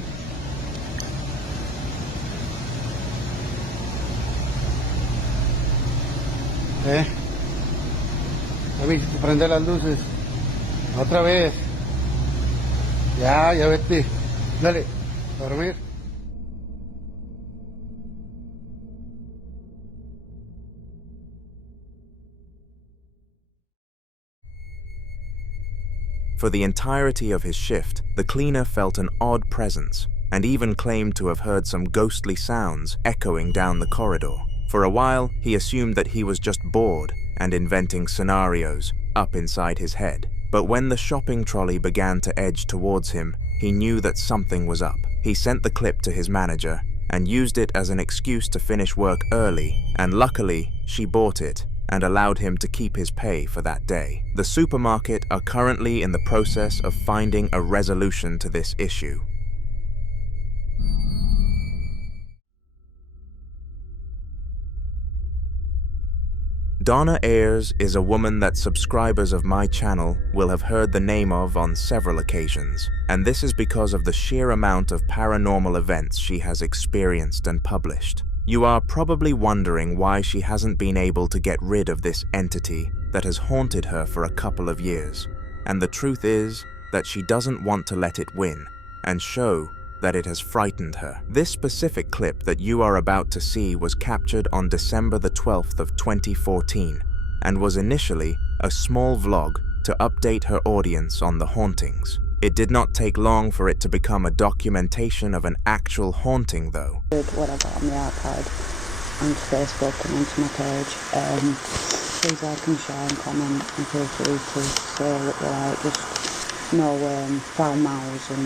A mí, prende las luces. Otra vez. Ya vete. Dale, a dormir. For the entirety of his shift, the cleaner felt an odd presence, and even claimed to have heard some ghostly sounds echoing down the corridor. For a while, he assumed that he was just bored and inventing scenarios up inside his head. But when the shopping trolley began to edge towards him, he knew that something was up. He sent the clip to his manager and used it as an excuse to finish work early, and luckily, she bought it and allowed him to keep his pay for that day. The supermarket are currently in the process of finding a resolution to this issue. Donna Ayers is a woman that subscribers of my channel will have heard the name of on several occasions, and this is because of the sheer amount of paranormal events she has experienced and published. You are probably wondering why she hasn't been able to get rid of this entity that has haunted her for a couple of years, and the truth is that she doesn't want to let it win and show that it has frightened her. This specific clip that you are about to see was captured on December the 12th of 2014 and was initially a small vlog to update her audience on the hauntings. It did not take long for it to become a documentation of an actual haunting, though. What I got on the iPad, onto Facebook and onto my page. Please like and share and comment, and feel free to say what you like. Just no Farmhouse and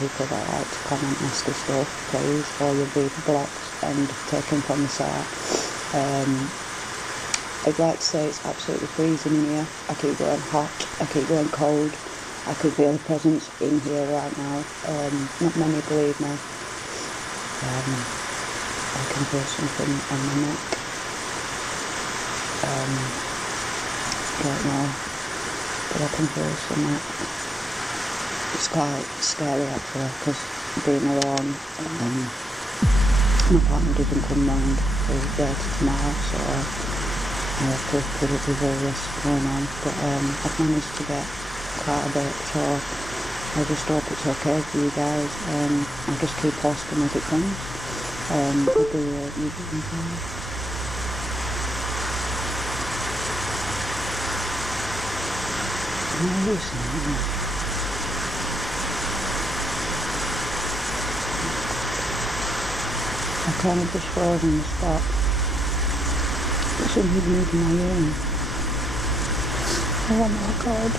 people that like to comment nasty stuff, please, or you'll be blocked and taken from the site. I'd like to say it's absolutely freezing in here. I keep going hot, I keep going cold. I could feel a presence in here right now. Not many believe me. I can feel something on my neck. Don't know, but I can feel something. It's quite scary actually, because being alone, my partner didn't come round till day to tomorrow, so I have to put it with all this going on. But I've managed to get quite a bit, so I just hope it's okay for you guys. I'll just keep posting as it comes. We'll do YouTube channel. I'm listening. I kind of just froze on the spot. But something moved in my ear. Oh my god.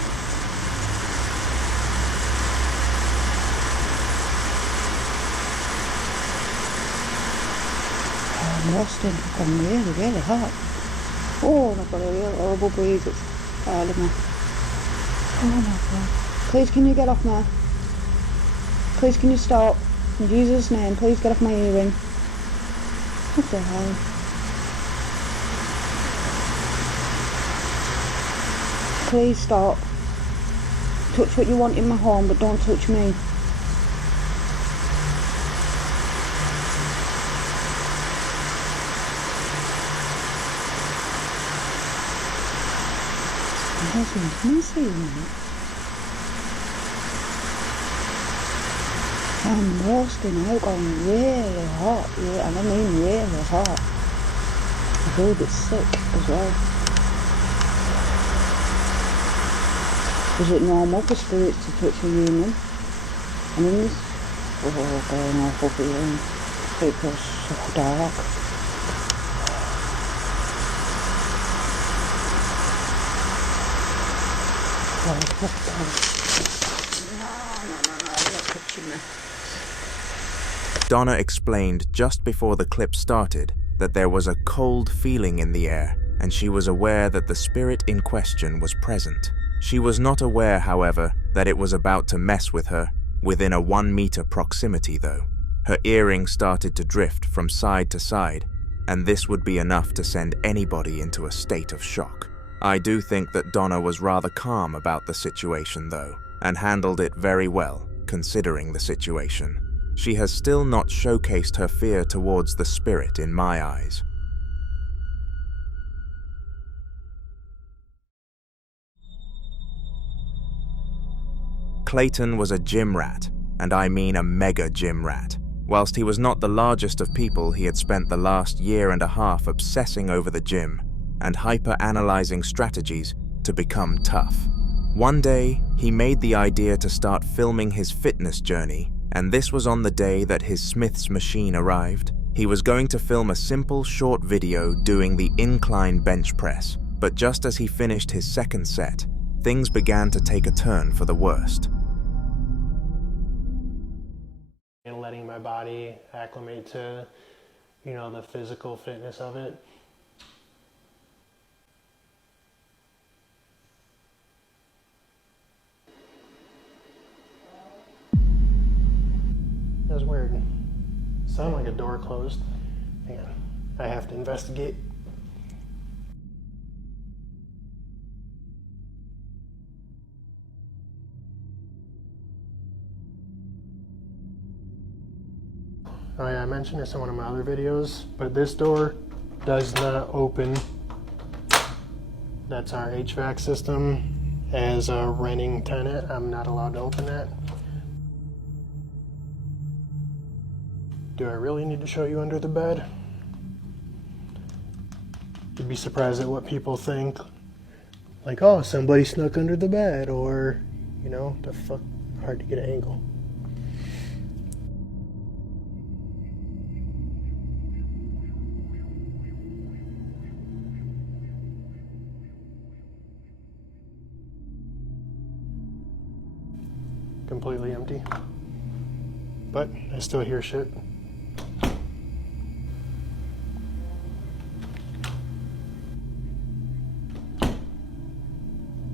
I'm lost in. I've gone really, really hot. Oh, and I've got a real horrible breeze that's out of me. Oh my god. Please, can you get off me? Please, can you stop? In Jesus' name, please get off my earring. What the hell? Please stop. Touch what you want in my home, but don't touch me. Can you see me? I'm roasting out, going really hot, yeah, and I mean really hot. I feel a bit sick as well. Is it normal for spirits to touch a human? I mean this, oh god, an awful feeling. It feels so dark. Donna explained just before the clip started that there was a cold feeling in the air, and she was aware that the spirit in question was present. She was not aware, however, that it was about to mess with her within a 1 meter proximity though. Her earring started to drift from side to side, and this would be enough to send anybody into a state of shock. I do think that Donna was rather calm about the situation though, and handled it very well, considering the situation. She has still not showcased her fear towards the spirit in my eyes. Clayton was a gym rat, and I mean a mega gym rat. Whilst he was not the largest of people, he had spent the last 1.5 years obsessing over the gym and hyper-analyzing strategies to become tough. One day, he made the idea to start filming his fitness journey, and this was on the day that his Smith's machine arrived. He was going to film a simple short video doing the incline bench press, but just as he finished his second set, things began to take a turn for the worst. And letting my body acclimate to, the physical fitness of it. That's weird. Sound like a door closed. Hang on. I have to investigate. Oh yeah, I mentioned this in one of my other videos, but this door does not open. That's our HVAC system. As a renting tenant, I'm not allowed to open that. Do I really need to show you under the bed? You'd be surprised at what people think. Like, oh, somebody snuck under the bed, or, the fuck, hard to get an angle. Completely empty. But I still hear shit.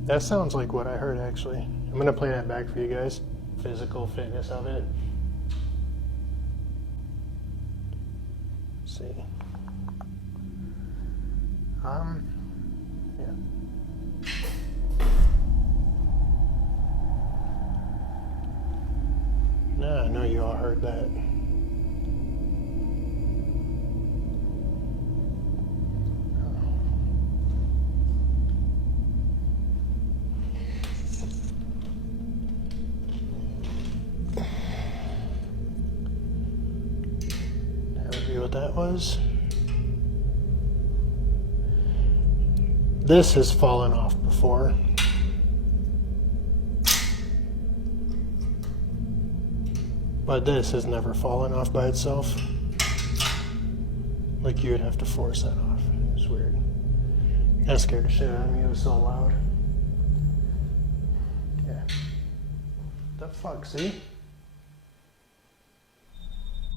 That sounds like what I heard, actually. I'm gonna play that back for you guys. Physical fitness of it. Let's see. Yeah. Nah, I know you all heard that. What that was. This has fallen off before. But this has never fallen off by itself. Like you would have to force that off. It was weird. That scared the shit out of me. It was so loud. Yeah. The fuck, see?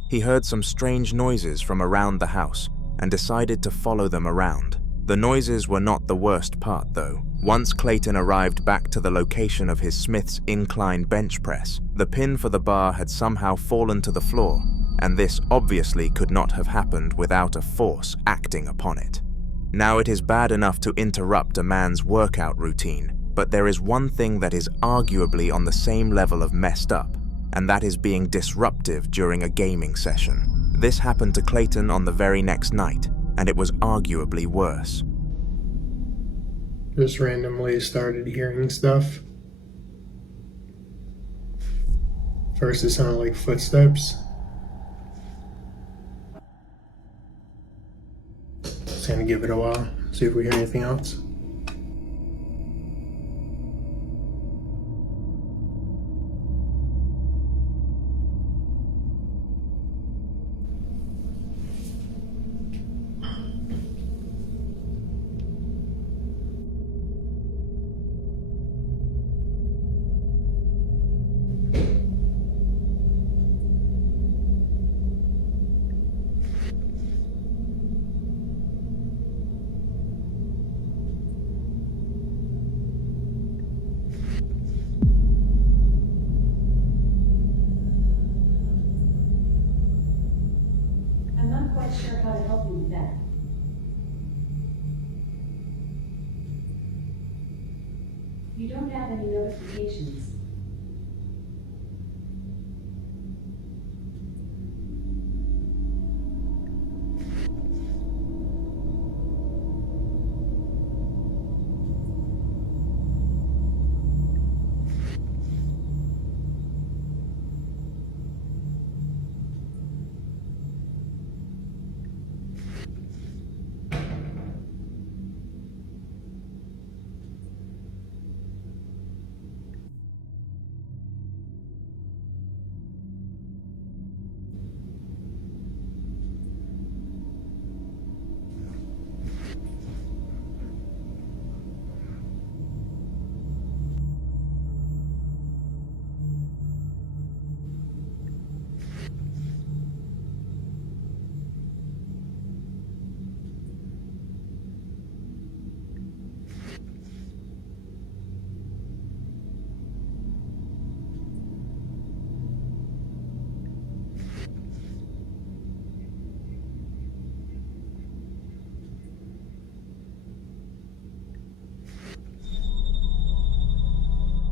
He heard some strange noises from around the house and decided to follow them around. The noises were not the worst part, though. Once Clayton arrived back to the location of his Smith's incline bench press, the pin for the bar had somehow fallen to the floor, and this obviously could not have happened without a force acting upon it. Now, it is bad enough to interrupt a man's workout routine, but there is one thing that is arguably on the same level of messed up, and that is being disruptive during a gaming session. This happened to Clayton on the very next night, and it was arguably worse. Just randomly started hearing stuff. First it sounded like footsteps. Just gonna give it a while, see if we hear anything else. Sure how to help you with that. You don't have any notifications.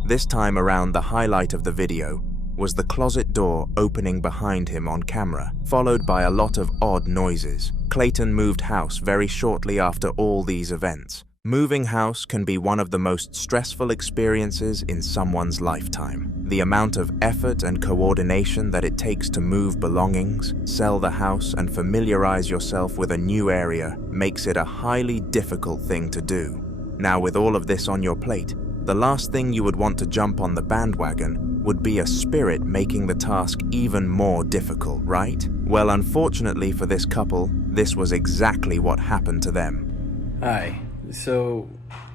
This time around, the highlight of the video was the closet door opening behind him on camera, followed by a lot of odd noises. Clayton moved house very shortly after all these events. Moving house can be one of the most stressful experiences in someone's lifetime. The amount of effort and coordination that it takes to move belongings, sell the house, and familiarize yourself with a new area makes it a highly difficult thing to do. Now, with all of this on your plate, the last thing you would want to jump on the bandwagon would be a spirit making the task even more difficult, right? Well, unfortunately for this couple, this was exactly what happened to them. Hi. So,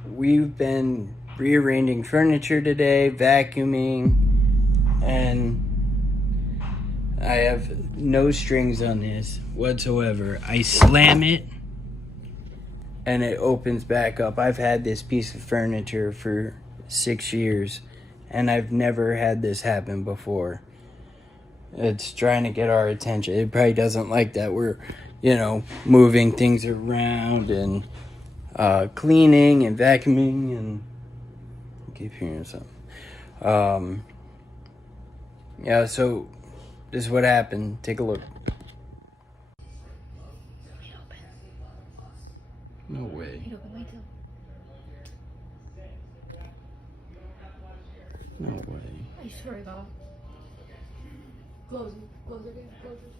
we've been rearranging furniture today, vacuuming, and I have no strings on this whatsoever. I slam it, and it opens back up. I've had this piece of furniture for 6 years, and I've never had this happen before. It's trying to get our attention. It probably doesn't like that we're, moving things around and cleaning and vacuuming, and I keep hearing something. Yeah, so this is what happened. Take a look. No way. No way. I swear to God. Close it again, close it.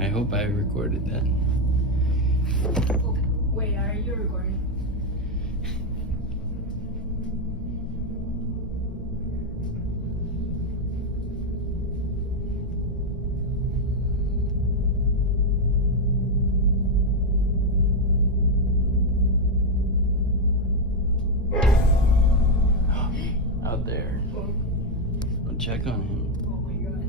I hope I recorded that. Wait, are you recording? Out there. I'll check on him. Oh my god.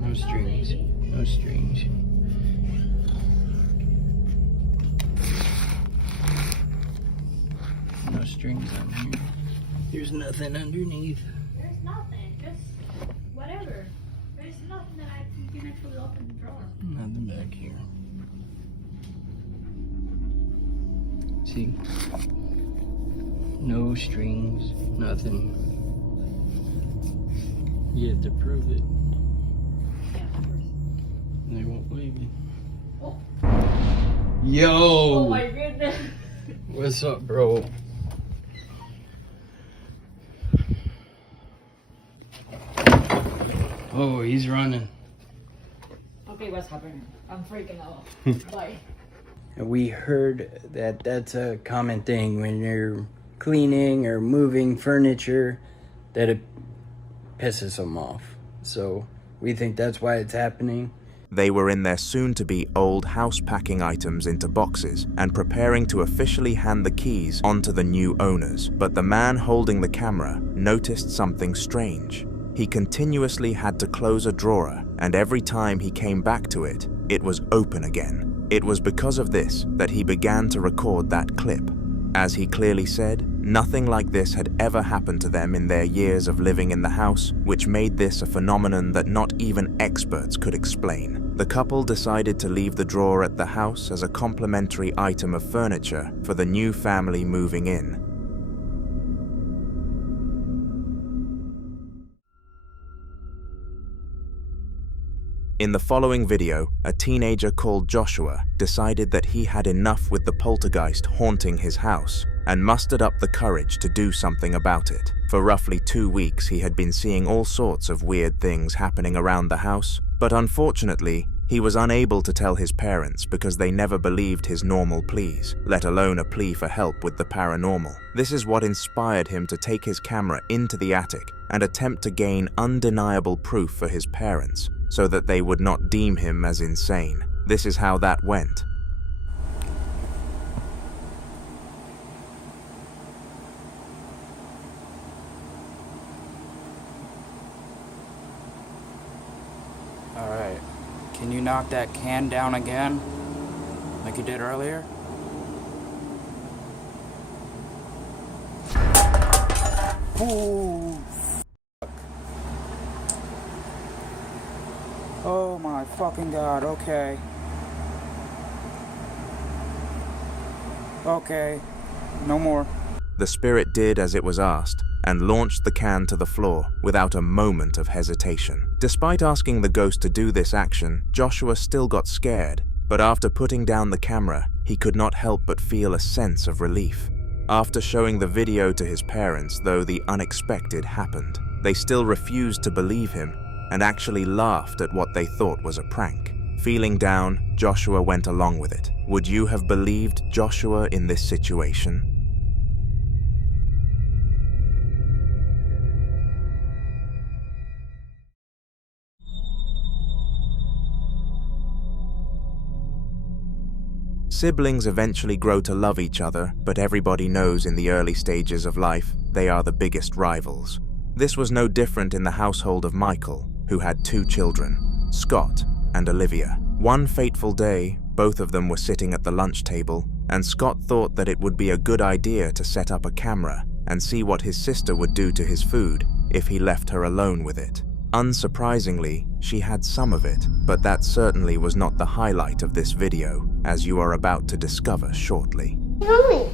No strings. No strings. No strings on here. There's nothing underneath. There's nothing. Just whatever. There's nothing that you can actually open the drawer. Nothing back here. See? No strings, nothing. You have to prove it. Yeah, of course. They won't believe you. Oh. Yo! Oh my goodness. What's up, bro? Oh, he's running. Okay, what's happening? I'm freaking out. Bye. We heard that that's a common thing when you're cleaning or moving furniture, that it pisses them off. So we think that's why it's happening. They were in their soon-to-be old house-packing items into boxes and preparing to officially hand the keys onto the new owners. But the man holding the camera noticed something strange. He continuously had to close a drawer, and every time he came back to it, it was open again. It was because of this that he began to record that clip. As he clearly said, nothing like this had ever happened to them in their years of living in the house, which made this a phenomenon that not even experts could explain. The couple decided to leave the drawer at the house as a complimentary item of furniture for the new family moving in. In the following video, a teenager called Joshua decided that he had enough with the poltergeist haunting his house and mustered up the courage to do something about it. For roughly 2 weeks, he had been seeing all sorts of weird things happening around the house, but unfortunately, he was unable to tell his parents because they never believed his normal pleas, let alone a plea for help with the paranormal. This is what inspired him to take his camera into the attic and attempt to gain undeniable proof for his parents, so that they would not deem him as insane. This is how that went. Alright, can you knock that can down again? Like you did earlier? Ooh. Oh my fucking god, okay. Okay, no more. The spirit did as it was asked and launched the can to the floor without a moment of hesitation. Despite asking the ghost to do this action, Joshua still got scared, but after putting down the camera, he could not help but feel a sense of relief. After showing the video to his parents, though, the unexpected happened. They still refused to believe him and actually laughed at what they thought was a prank. Feeling down, Joshua went along with it. Would you have believed Joshua in this situation? Siblings eventually grow to love each other, but everybody knows in the early stages of life, they are the biggest rivals. This was no different in the household of Michael, who had 2 children, Scott and Olivia. One fateful day, both of them were sitting at the lunch table, and Scott thought that it would be a good idea to set up a camera and see what his sister would do to his food if he left her alone with it. Unsurprisingly, she had some of it, but that certainly was not the highlight of this video, as you are about to discover shortly. Mommy.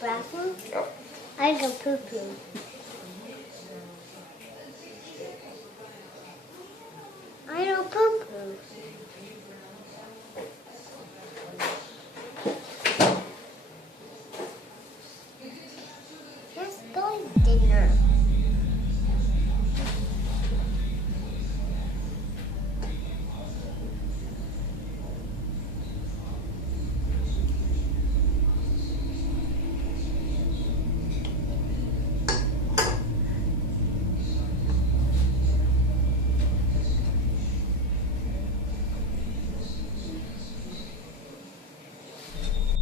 Bathroom? I go poo-poo. I don't poo-poo. Let's go to dinner.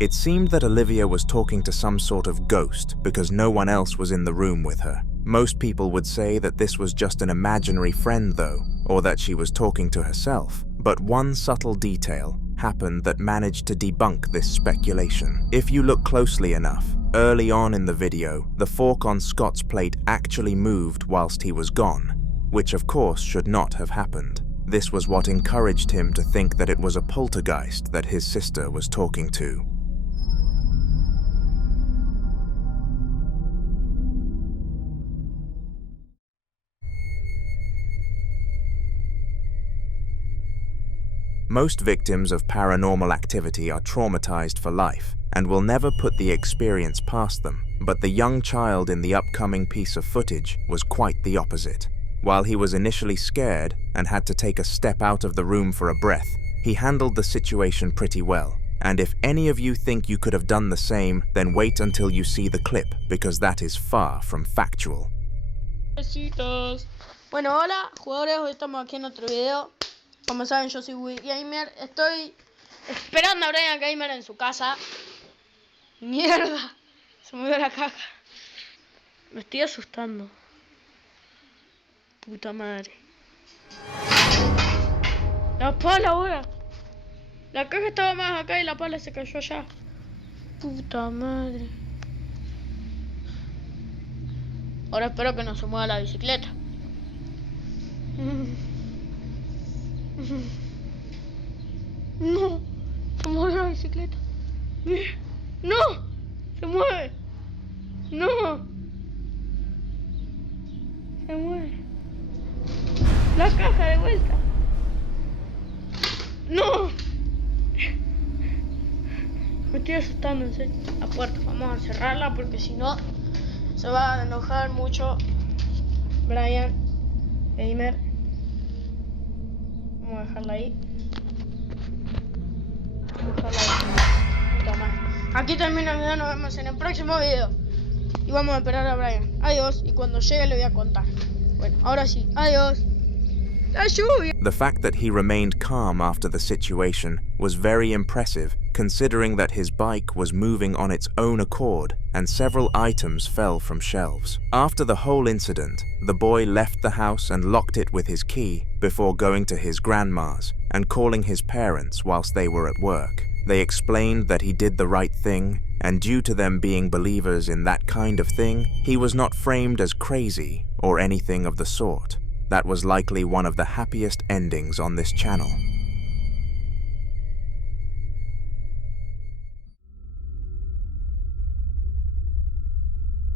It seemed that Olivia was talking to some sort of ghost because no one else was in the room with her. Most people would say that this was just an imaginary friend though, or that she was talking to herself. But one subtle detail happened that managed to debunk this speculation. If you look closely enough, early on in the video, the fork on Scott's plate actually moved whilst he was gone, which of course should not have happened. This was what encouraged him to think that it was a poltergeist that his sister was talking to. Most victims of paranormal activity are traumatized for life and will never put the experience past them, but the young child in the upcoming piece of footage was quite the opposite. While he was initially scared and had to take a step out of the room for a breath, he handled the situation pretty well. And if any of you think you could have done the same, then wait until you see the clip, because that is far from factual. Besitos. Bueno, hola jugadores, hoy estamos aquí en otro video. Como saben, yo soy Gamer. Estoy esperando a Brian Gamer en su casa. Mierda, se me dio la caja. Me estoy asustando. Puta madre. La pala ahora. La caja estaba más acá y la pala se cayó allá. Puta madre. Ahora espero que no se mueva la bicicleta. No, se mueve la bicicleta. No, se mueve. No, se mueve. La caja de vuelta. No. Me estoy asustando, en serio. La puerta, vamos a cerrarla porque si no se va a enojar mucho Brian Gamer. Vamos a dejarla ahí. Puta madre. Aquí termina el video, nos vemos en el próximo video. Y vamos a esperar a Brian. Adiós, y cuando llegue le voy a contar. Bueno, ahora sí, adiós. La lluvia. The fact that he remained calm after the situation was very impressive, considering that his bike was moving on its own accord and several items fell from shelves. After the whole incident, the boy left the house and locked it with his key before going to his grandma's and calling his parents whilst they were at work. They explained that he did the right thing, and due to them being believers in that kind of thing, he was not framed as crazy or anything of the sort. That was likely one of the happiest endings on this channel.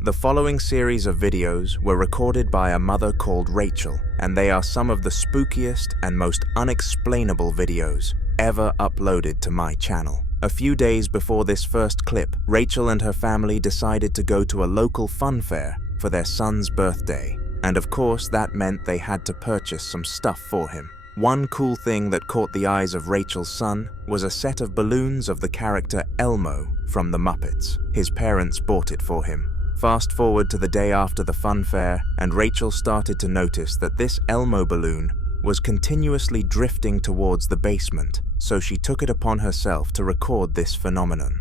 The following series of videos were recorded by a mother called Rachel, and they are some of the spookiest and most unexplainable videos ever uploaded to my channel. A few days before this first clip, Rachel and her family decided to go to a local fun fair for their son's birthday. And of course, that meant they had to purchase some stuff for him. One cool thing that caught the eyes of Rachel's son was a set of balloons of the character Elmo from the Muppets. His parents bought it for him. Fast forward to the day after the fun fair, and Rachel started to notice that this Elmo balloon was continuously drifting towards the basement, so she took it upon herself to record this phenomenon.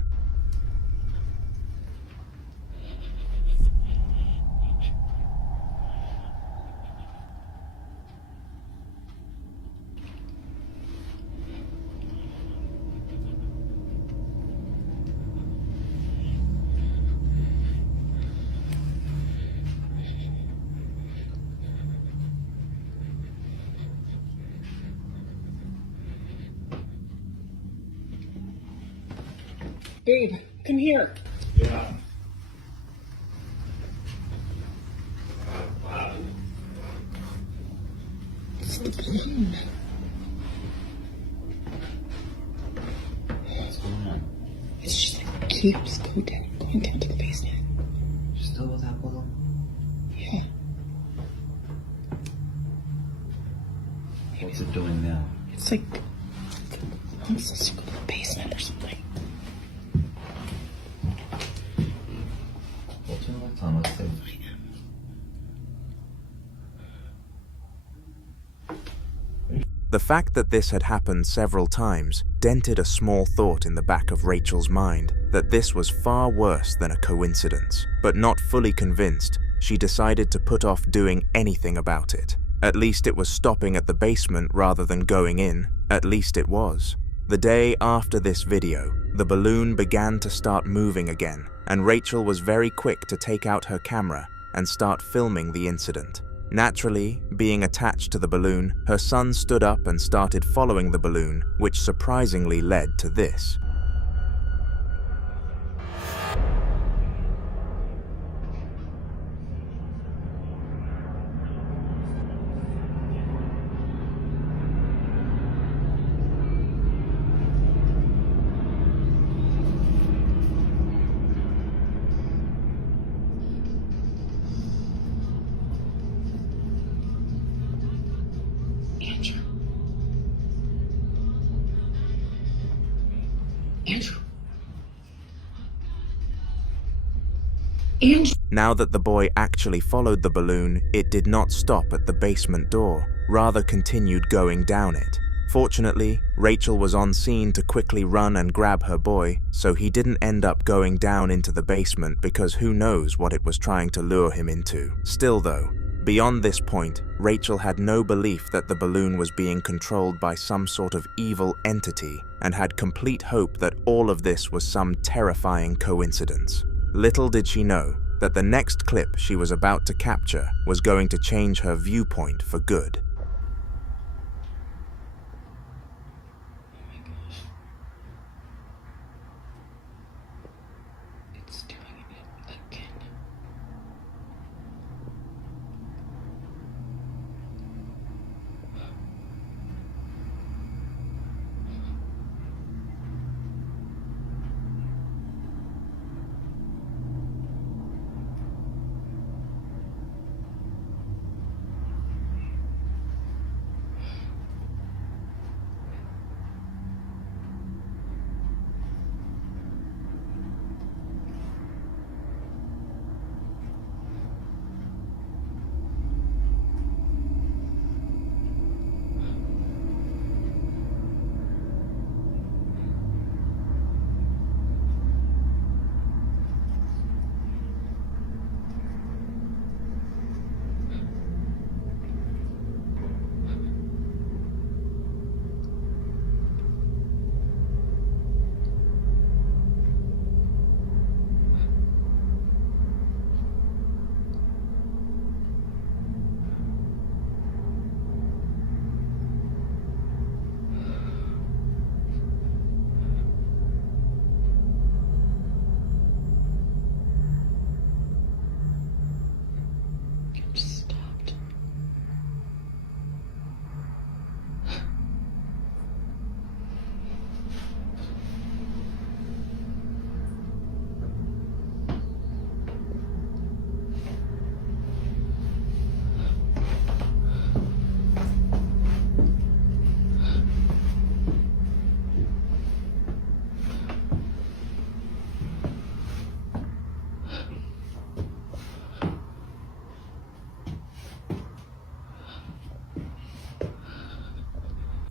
Babe, come here. Yeah. It's the balloon. What's going on? It's just like keeps going down to the basement. Still with that balloon? Yeah. What's it doing now? It's like it's supposed to go to the basement or something. The fact that this had happened several times dented a small thought in the back of Rachel's mind that this was far worse than a coincidence. But not fully convinced, she decided to put off doing anything about it. At least it was stopping at the basement rather than going in. At least it was. The day after this video, the balloon began to start moving again, and Rachel was very quick to take out her camera and start filming the incident. Naturally, being attached to the balloon, her son stood up and started following the balloon, which surprisingly led to this. Now that the boy actually followed the balloon, it did not stop at the basement door, rather continued going down it. Fortunately, Rachel was on scene to quickly run and grab her boy, so he didn't end up going down into the basement because who knows what it was trying to lure him into. Still though, beyond this point, Rachel had no belief that the balloon was being controlled by some sort of evil entity and had complete hope that all of this was some terrifying coincidence. Little did she know that the next clip she was about to capture was going to change her viewpoint for good.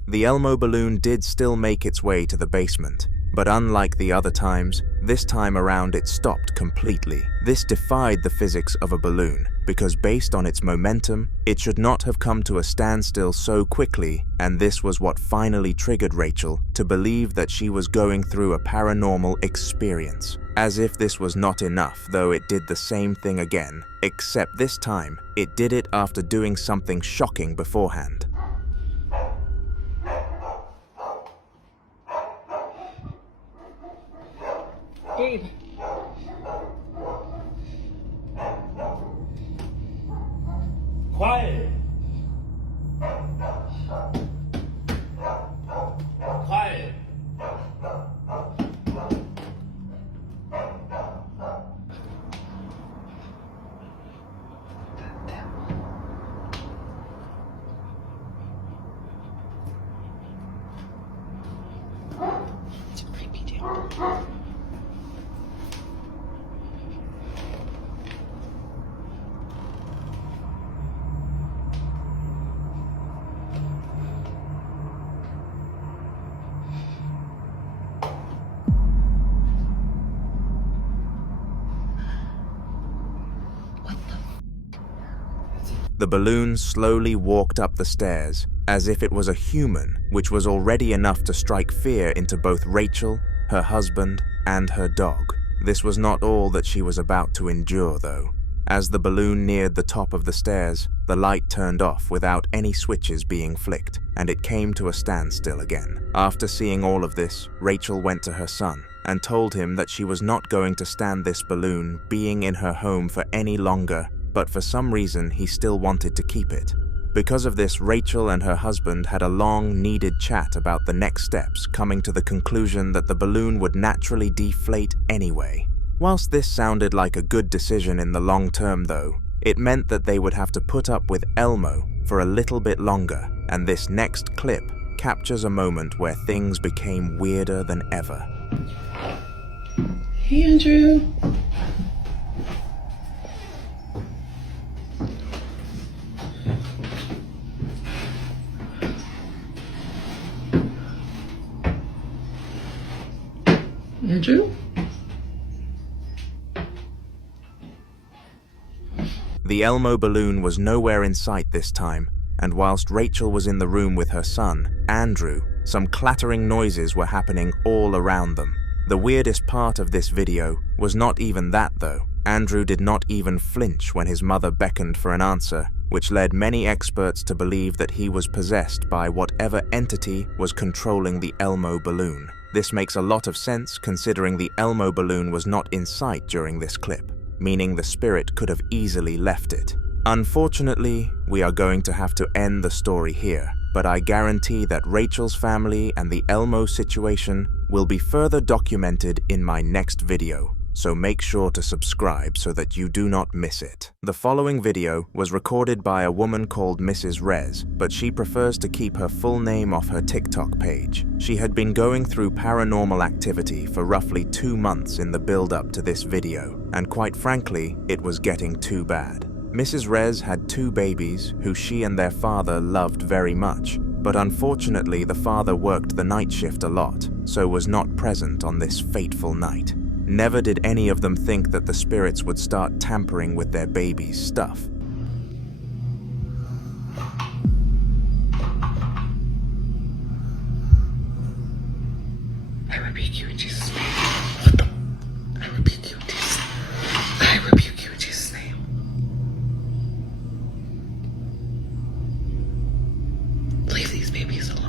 The Elmo balloon did still make its way to the basement, but unlike the other times, this time around it stopped completely. This defied the physics of a balloon, because based on its momentum, it should not have come to a standstill so quickly, and this was what finally triggered Rachel to believe that she was going through a paranormal experience. As if this was not enough, though, it did the same thing again, except this time, it did it after doing something shocking beforehand. Gabe. Quiet. Quiet. It's a creepy dude. The balloon slowly walked up the stairs as if it was a human, which was already enough to strike fear into both Rachel, her husband, and her dog. This was not all that she was about to endure, though. As the balloon neared the top of the stairs, the light turned off without any switches being flicked, and it came to a standstill again. After seeing all of this, Rachel went to her son and told him that she was not going to stand this balloon being in her home for any longer, but for some reason he still wanted to keep it. Because of this, Rachel and her husband had a long, needed chat about the next steps, coming to the conclusion that the balloon would naturally deflate anyway. Whilst this sounded like a good decision in the long term though, it meant that they would have to put up with Elmo for a little bit longer, and this next clip captures a moment where things became weirder than ever. Hey, Andrew. Andrew? The Elmo balloon was nowhere in sight this time, and whilst Rachel was in the room with her son, Andrew, some clattering noises were happening all around them. The weirdest part of this video was not even that though. Andrew did not even flinch when his mother beckoned for an answer, which led many experts to believe that he was possessed by whatever entity was controlling the Elmo balloon. This makes a lot of sense considering the Elmo balloon was not in sight during this clip, meaning the spirit could have easily left it. Unfortunately, we are going to have to end the story here, but I guarantee that Rachel's family and the Elmo situation will be further documented in my next video, so make sure to subscribe so that you do not miss it. The following video was recorded by a woman called Mrs. Rez, but she prefers to keep her full name off her TikTok page. She had been going through paranormal activity for roughly 2 months in the build-up to this video, and quite frankly, it was getting too bad. Mrs. Rez had 2 babies who she and their father loved very much, but unfortunately the father worked the night shift a lot, so was not present on this fateful night. Never did any of them think that the spirits would start tampering with their baby's stuff. I rebuke you in Jesus' name. What the? I rebuke you in Jesus' name. I rebuke you in Jesus' name. Leave these babies alone.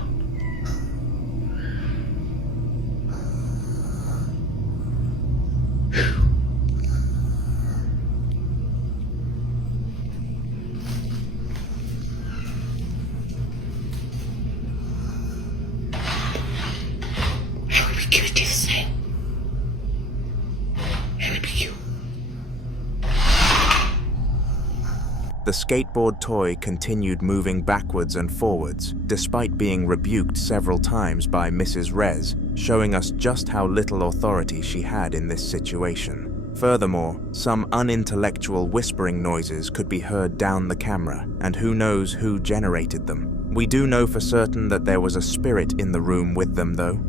The skateboard toy continued moving backwards and forwards, despite being rebuked several times by Mrs. Rez, showing us just how little authority she had in this situation. Furthermore, some unintellectual whispering noises could be heard down the camera, and who knows who generated them. We do know for certain that there was a spirit in the room with them though.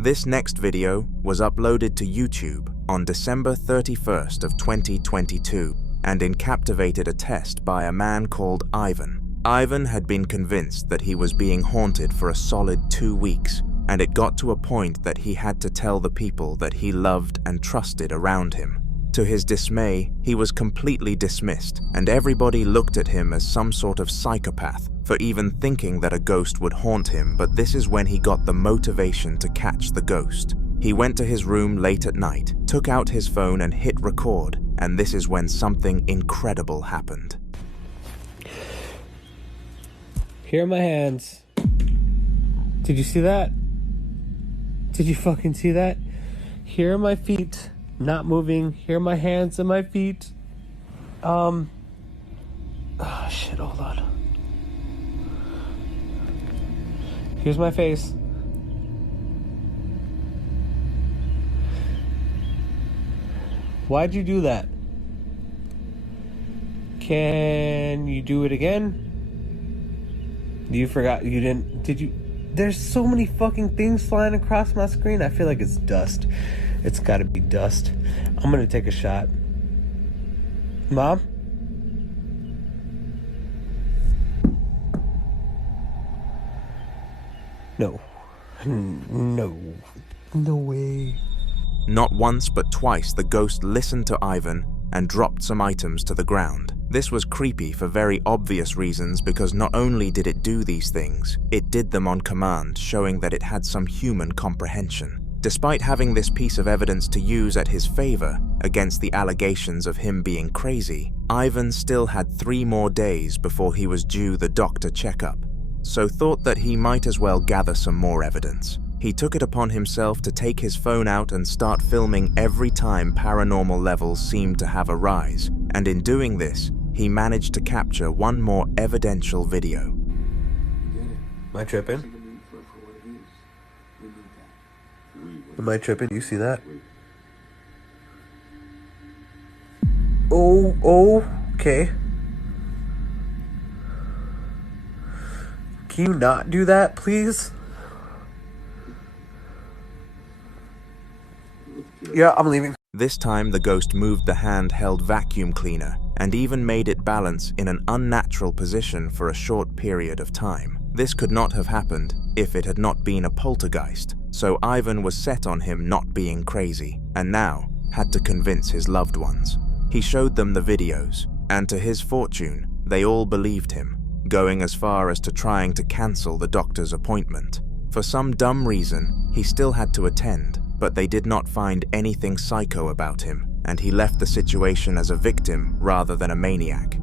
This next video was uploaded to YouTube on December 31st of 2022 and encaptivated a test by a man called Ivan. Ivan had been convinced that he was being haunted for a solid 2 weeks, and it got to a point that he had to tell the people that he loved and trusted around him. To his dismay, he was completely dismissed, and everybody looked at him as some sort of psychopath for even thinking that a ghost would haunt him, but this is when he got the motivation to catch the ghost. He went to his room late at night, took out his phone and hit record, and this is when something incredible happened. Here are my hands. Did you see that? Did you fucking see that? Here are my feet, not moving. Here are my hands and my feet. Oh shit, hold on. Here's my face. Why'd you do that? Can you do it again? You forgot, you didn't, did There's so many fucking things flying across my screen. I feel like it's dust. It's gotta be dust. I'm gonna take a shot. Mom? No. No. No way. Not once but twice the ghost listened to Ivan and dropped some items to the ground. This was creepy for very obvious reasons because not only did it do these things, it did them on command, showing that it had some human comprehension. Despite having this piece of evidence to use at his favor against the allegations of him being crazy, Ivan still had 3 more days before he was due the doctor checkup, so thought that he might as well gather some more evidence. He took it upon himself to take his phone out and start filming every time paranormal levels seemed to have a rise, and in doing this, he managed to capture one more evidential video. Am I tripping? Am I tripping? You see that? Oh, okay. Can you not do that, please? Yeah, I'm leaving. This time the ghost moved the handheld vacuum cleaner and even made it balance in an unnatural position for a short period of time. This could not have happened if it had not been a poltergeist, so Ivan was set on him not being crazy, and now had to convince his loved ones. He showed them the videos, and to his fortune, they all believed him, going as far as to trying to cancel the doctor's appointment. For some dumb reason, he still had to attend, but they did not find anything psycho about him, and he left the situation as a victim rather than a maniac.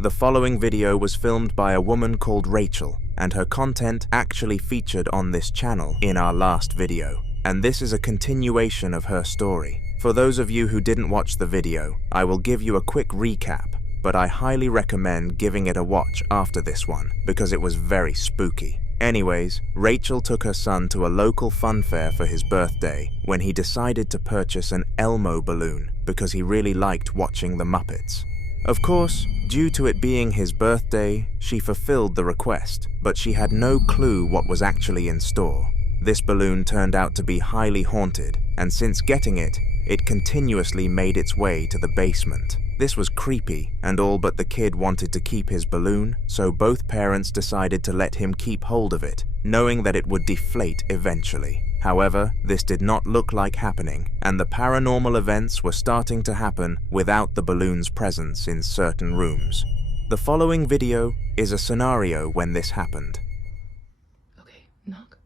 The following video was filmed by a woman called Rachel, and her content actually featured on this channel in our last video, and this is a continuation of her story. For those of you who didn't watch the video, I will give you a quick recap, but I highly recommend giving it a watch after this one, because it was very spooky. Anyways, Rachel took her son to a local fun fair for his birthday when he decided to purchase an Elmo balloon because he really liked watching the Muppets. Of course, due to it being his birthday, she fulfilled the request, but she had no clue what was actually in store. This balloon turned out to be highly haunted, and since getting it, it continuously made its way to the basement. This was creepy, and all but the kid wanted to keep his balloon, so both parents decided to let him keep hold of it, knowing that it would deflate eventually. However, this did not look like happening, and the paranormal events were starting to happen without the balloon's presence in certain rooms. The following video is a scenario when this happened. Knock.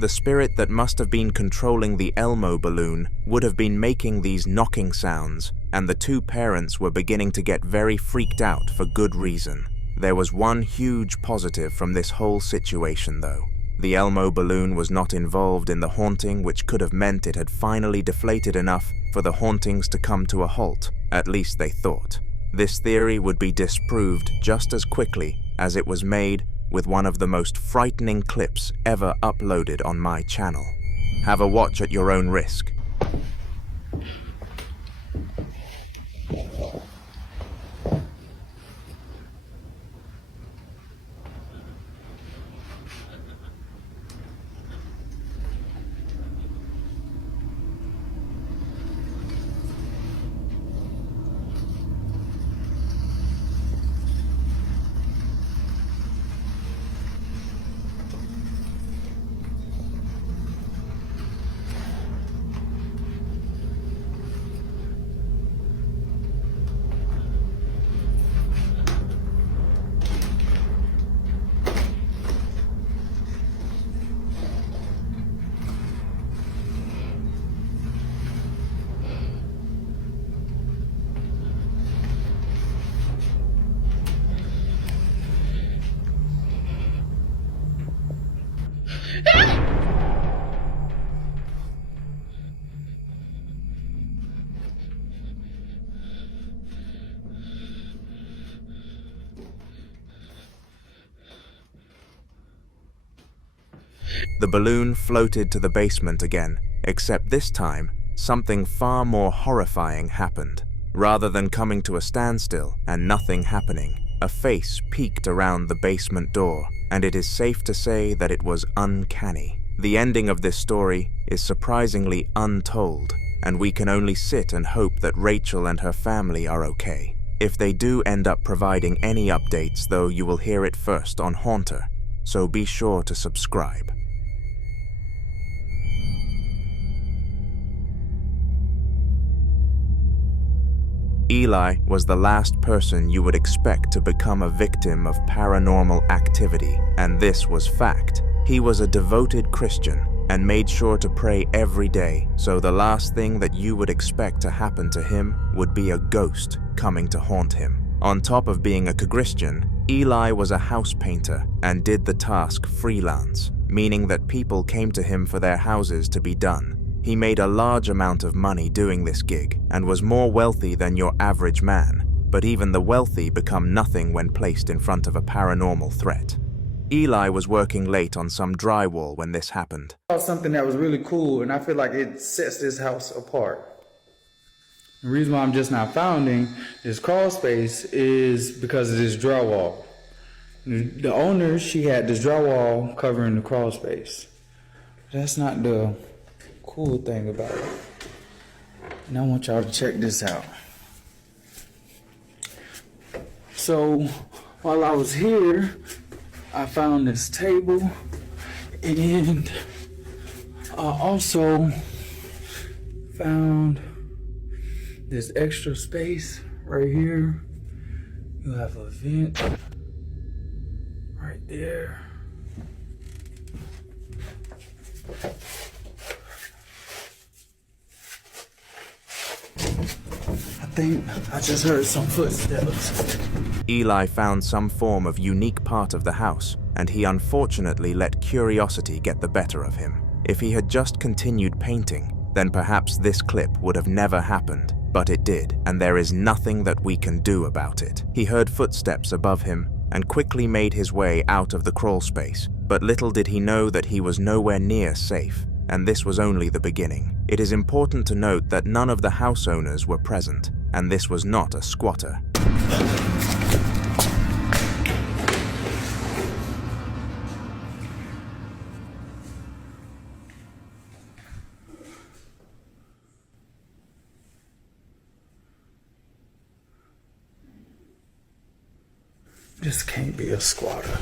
The spirit that must have been controlling the Elmo balloon would have been making these knocking sounds, and the two parents were beginning to get very freaked out for good reason. There was one huge positive from this whole situation though. The Elmo balloon was not involved in the haunting, which could have meant it had finally deflated enough for the hauntings to come to a halt, at least they thought. This theory would be disproved just as quickly as it was made with one of the most frightening clips ever uploaded on my channel. Have a watch at your own risk. The balloon floated to the basement again, except this time, something far more horrifying happened. Rather than coming to a standstill and nothing happening, a face peeked around the basement door, and it is safe to say that it was uncanny. The ending of this story is surprisingly untold, and we can only sit and hope that Rachel and her family are okay. If they do end up providing any updates, though, you will hear it first on Haunter, so be sure to subscribe. Eli was the last person you would expect to become a victim of paranormal activity, and this was fact. He was a devoted Christian and made sure to pray every day, so the last thing that you would expect to happen to him would be a ghost coming to haunt him. On top of being a Christian, Eli was a house painter and did the task freelance, meaning that people came to him for their houses to be done. He made a large amount of money doing this gig and was more wealthy than your average man, but even the wealthy become nothing when placed in front of a paranormal threat. Eli was working late on some drywall when this happened. Something that was really cool, and I feel like it sets this house apart. The reason why I'm just not founding this crawl space is because of this drywall. The owner, she had this drywall covering the crawl space. That's not the cool thing about it. And I want y'all to check this out. So while I was here, I found this table, and I also found this extra space right here. You have a vent right there. I think I just heard some footsteps. Eli found some form of unique part of the house, and he unfortunately let curiosity get the better of him. If he had just continued painting, then perhaps this clip would have never happened, but it did, and there is nothing that we can do about it. He heard footsteps above him and quickly made his way out of the crawl space, but little did he know that he was nowhere near safe, and this was only the beginning. It is important to note that none of the house owners were present, and this was not a squatter. This can't be a squatter.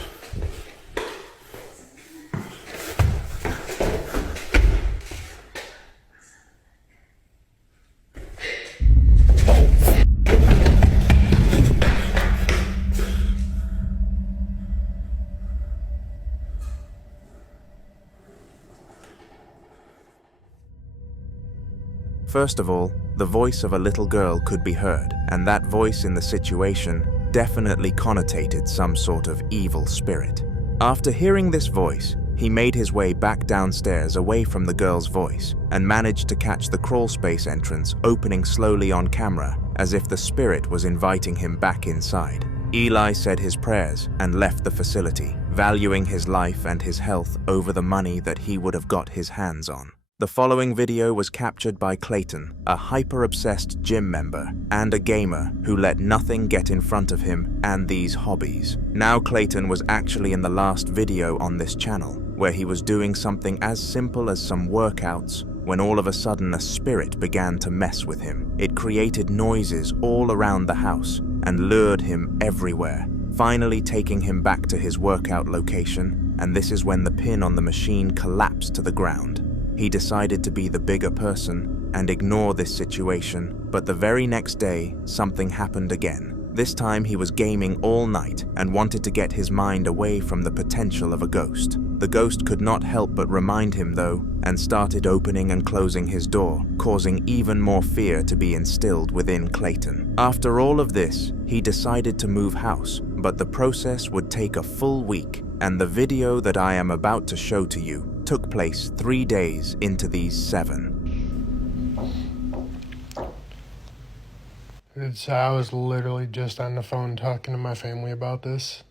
First of all, the voice of a little girl could be heard, and that voice in the situation definitely connotated some sort of evil spirit. After hearing this voice, He made his way back downstairs away from the girl's voice and managed to catch the crawlspace entrance opening slowly on camera as if the spirit was inviting him back inside. Eli said his prayers and left the facility, valuing his life and his health over the money that he would have got his hands on. The following video was captured by Clayton, a hyper-obsessed gym member and a gamer who let nothing get in front of him and these hobbies. Now Clayton was actually in the last video on this channel, where he was doing something as simple as some workouts when all of a sudden a spirit began to mess with him. It created noises all around the house and lured him everywhere, finally taking him back to his workout location, and this is when the pin on the machine collapsed to the ground. He decided to be the bigger person and ignore this situation, but the very next day, something happened again. This time he was gaming all night and wanted to get his mind away from the potential of a ghost. The ghost could not help but remind him though, and started opening and closing his door, causing even more fear to be instilled within Clayton. After all of this, he decided to move house, but the process would take a full week, and the video that I am about to show to you took place 3 days into these 7. I was literally just on the phone talking to my family about this.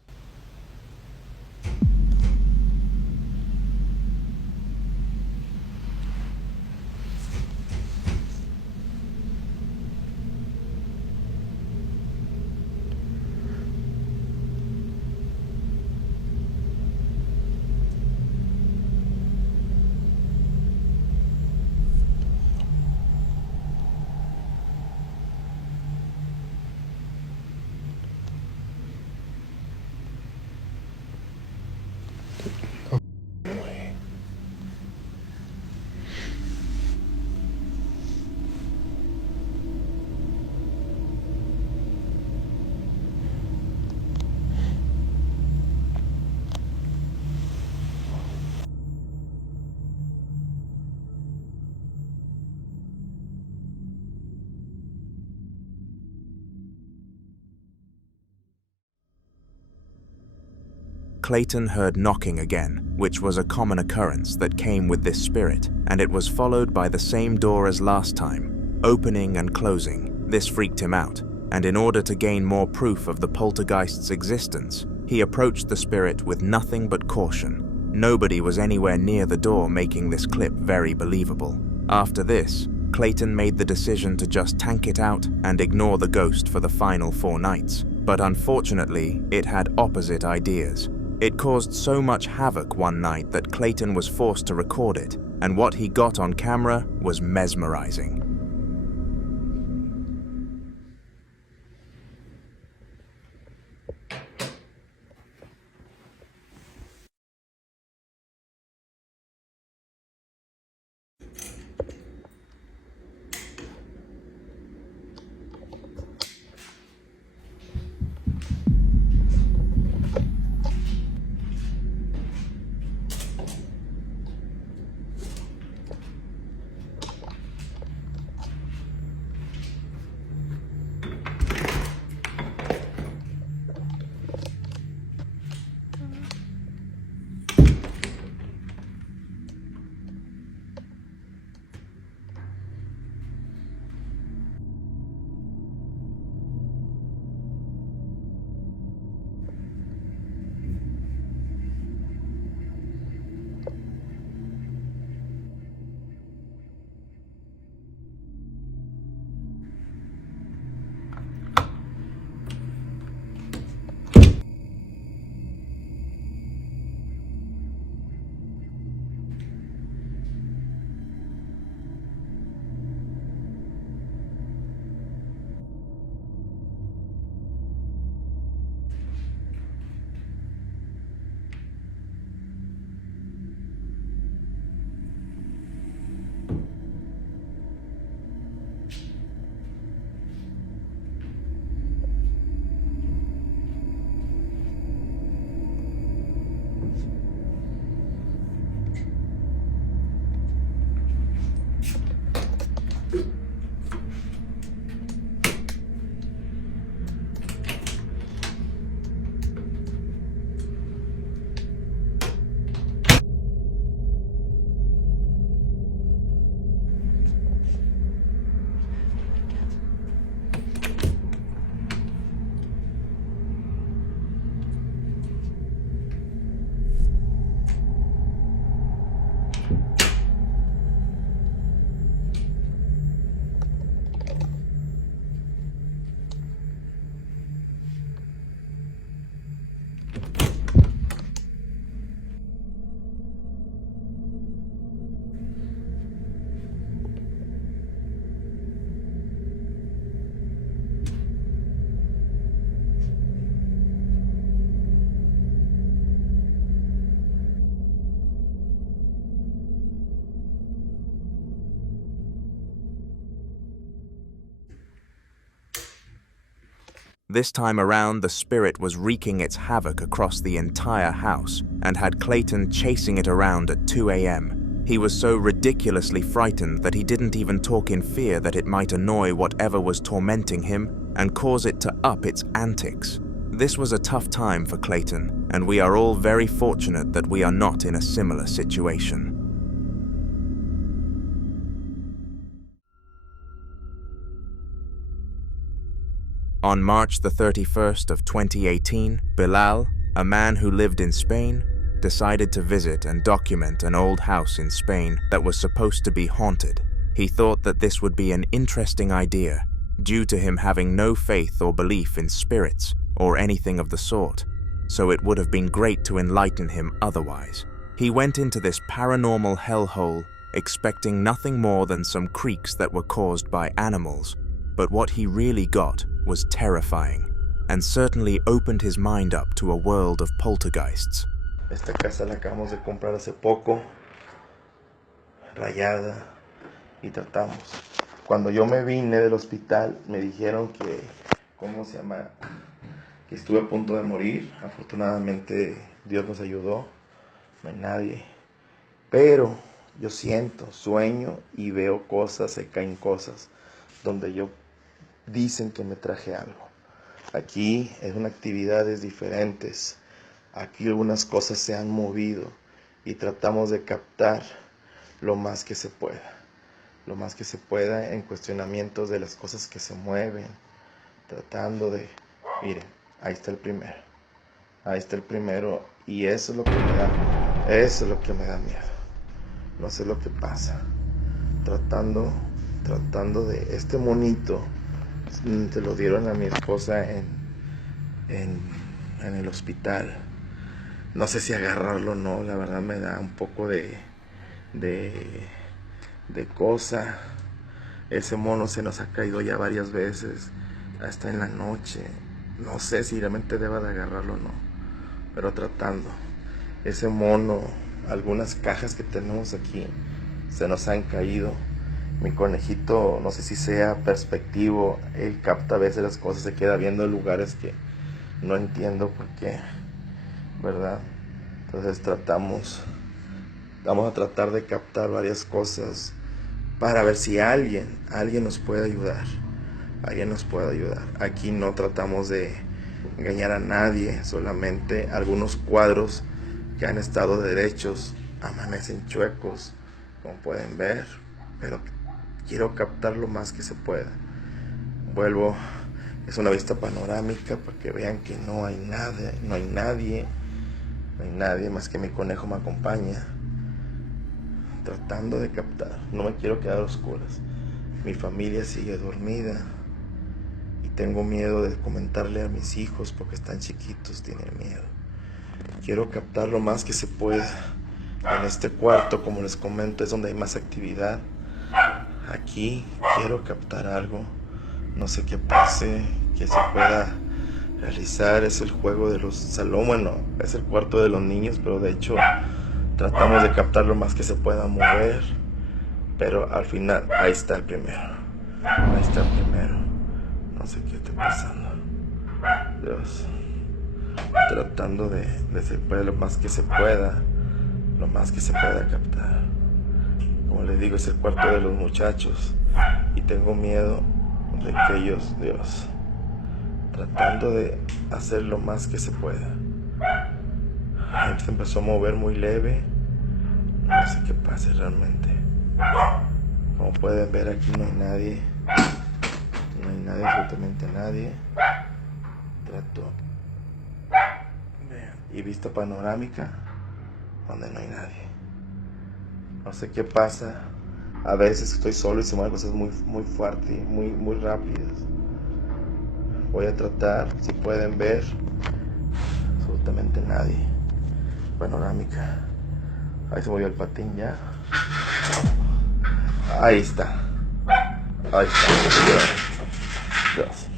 Clayton heard knocking again, which was a common occurrence that came with this spirit, and it was followed by the same door as last time, opening and closing. This freaked him out, and in order to gain more proof of the poltergeist's existence, he approached the spirit with nothing but caution. Nobody was anywhere near the door, making this clip very believable. After this, Clayton made the decision to just tank it out and ignore the ghost for the final 4 nights. But unfortunately, it had opposite ideas. It caused so much havoc one night that Clayton was forced to record it, and what he got on camera was mesmerizing. This time around, the spirit was wreaking its havoc across the entire house and had Clayton chasing it around at 2 a.m. He was so ridiculously frightened that he didn't even talk in fear that it might annoy whatever was tormenting him and cause it to up its antics. This was a tough time for Clayton, and we are all very fortunate that we are not in a similar situation. On March the 31st of 2018, Bilal, a man who lived in Spain, decided to visit and document an old house in Spain that was supposed to be haunted. He thought that this would be an interesting idea, due to him having no faith or belief in spirits or anything of the sort, so it would have been great to enlighten him otherwise. He went into this paranormal hellhole expecting nothing more than some creaks that were caused by animals, but what he really got was terrifying, and certainly opened his mind up to a world of poltergeists. Esta casa la acabamos de comprar hace poco, rayada, y tratamos. Cuando yo me vine del hospital, me dijeron que, que estuve a punto de morir. Afortunadamente, Dios nos ayudó, no hay nadie. Pero yo siento, sueño y veo cosas, se caen cosas, donde yo dicen que me traje algo. Aquí es una actividades diferentes. Aquí algunas cosas se han movido y tratamos de captar lo más que se pueda. Lo más que se pueda en cuestionamientos de las cosas que se mueven. Tratando de... Miren, ahí está el primero. Ahí está el primero y eso es lo que me da. Eso es lo que me da miedo. No sé lo que pasa. Tratando de... Este monito se lo dieron a mi esposa en el hospital. No sé si agarrarlo o no, la verdad me da un poco de cosa. Ese mono se nos ha caído ya varias veces, hasta en la noche. No sé si realmente deba de agarrarlo o no, pero tratando. Ese mono, algunas cajas que tenemos aquí se nos han caído. Mi conejito, no sé si sea perspectivo, él capta a veces las cosas, se queda viendo lugares que no entiendo por qué, ¿verdad? Entonces vamos a tratar de captar varias cosas para ver si alguien nos puede ayudar. Alguien nos puede ayudar. Aquí no tratamos de engañar a nadie, solamente algunos cuadros que han estado derechos amanecen chuecos, como pueden ver, pero quiero captar lo más que se pueda. Vuelvo, es una vista panorámica para que vean que no hay nada, no hay nadie más que mi conejo me acompaña, tratando de captar. No me quiero quedar a oscuras. Mi familia sigue dormida y tengo miedo de comentarle a mis hijos porque están chiquitos, tienen miedo. Quiero captar lo más que se pueda. En este cuarto, como les comento, es donde hay más actividad. Aquí quiero captar algo, no sé qué pase, que se pueda realizar. Es el juego de los salón, bueno, es el cuarto de los niños, pero de hecho tratamos de captar lo más que se pueda mover, pero al final, ahí está el primero, no sé qué está pasando, Dios, tratando de separar lo más que se pueda captar. Como les digo, es el cuarto de los muchachos y tengo miedo de que ellos, Dios, tratando de hacer lo más que se pueda. Se empezó a mover muy leve, no sé qué pase realmente. Como pueden ver, aquí no hay nadie, absolutamente nadie. Trato, vean, y vista panorámica donde no hay nadie. No sé qué pasa. A veces estoy solo y se mueven cosas muy fuertes, muy rápidas. Voy a tratar, si pueden ver, absolutamente nadie. Panorámica. Ahí se movió el patín ya. Ahí está. Dios.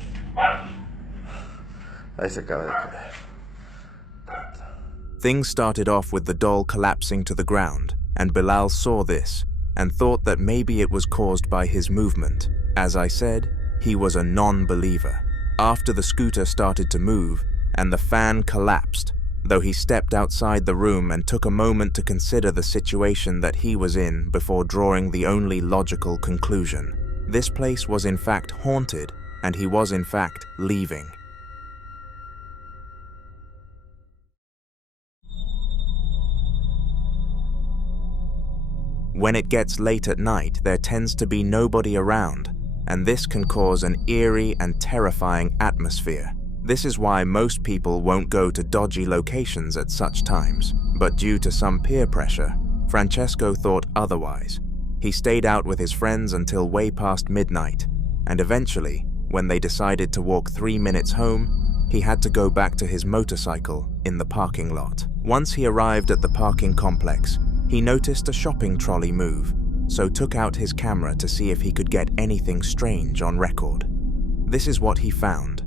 Ahí se acaba de caer. Things started off with the doll collapsing to the ground, and Bilal saw this and thought that maybe it was caused by his movement. As I said, he was a non-believer. after the scooter started to move and the fan collapsed, though he stepped outside the room and took a moment to consider the situation that he was in before drawing the only logical conclusion. This place was in fact haunted, and he was in fact leaving. When it gets late at night, there tends to be nobody around, and this can cause an eerie and terrifying atmosphere. This is why most people won't go to dodgy locations at such times, but due to some peer pressure, Francesco thought otherwise. He stayed out with his friends until way past midnight, and eventually, when they decided to walk 3 minutes home, he had to go back to his motorcycle in the parking lot. Once he arrived at the parking complex, he noticed a shopping trolley move, so took out his camera to see if he could get anything strange on record. This is what he found.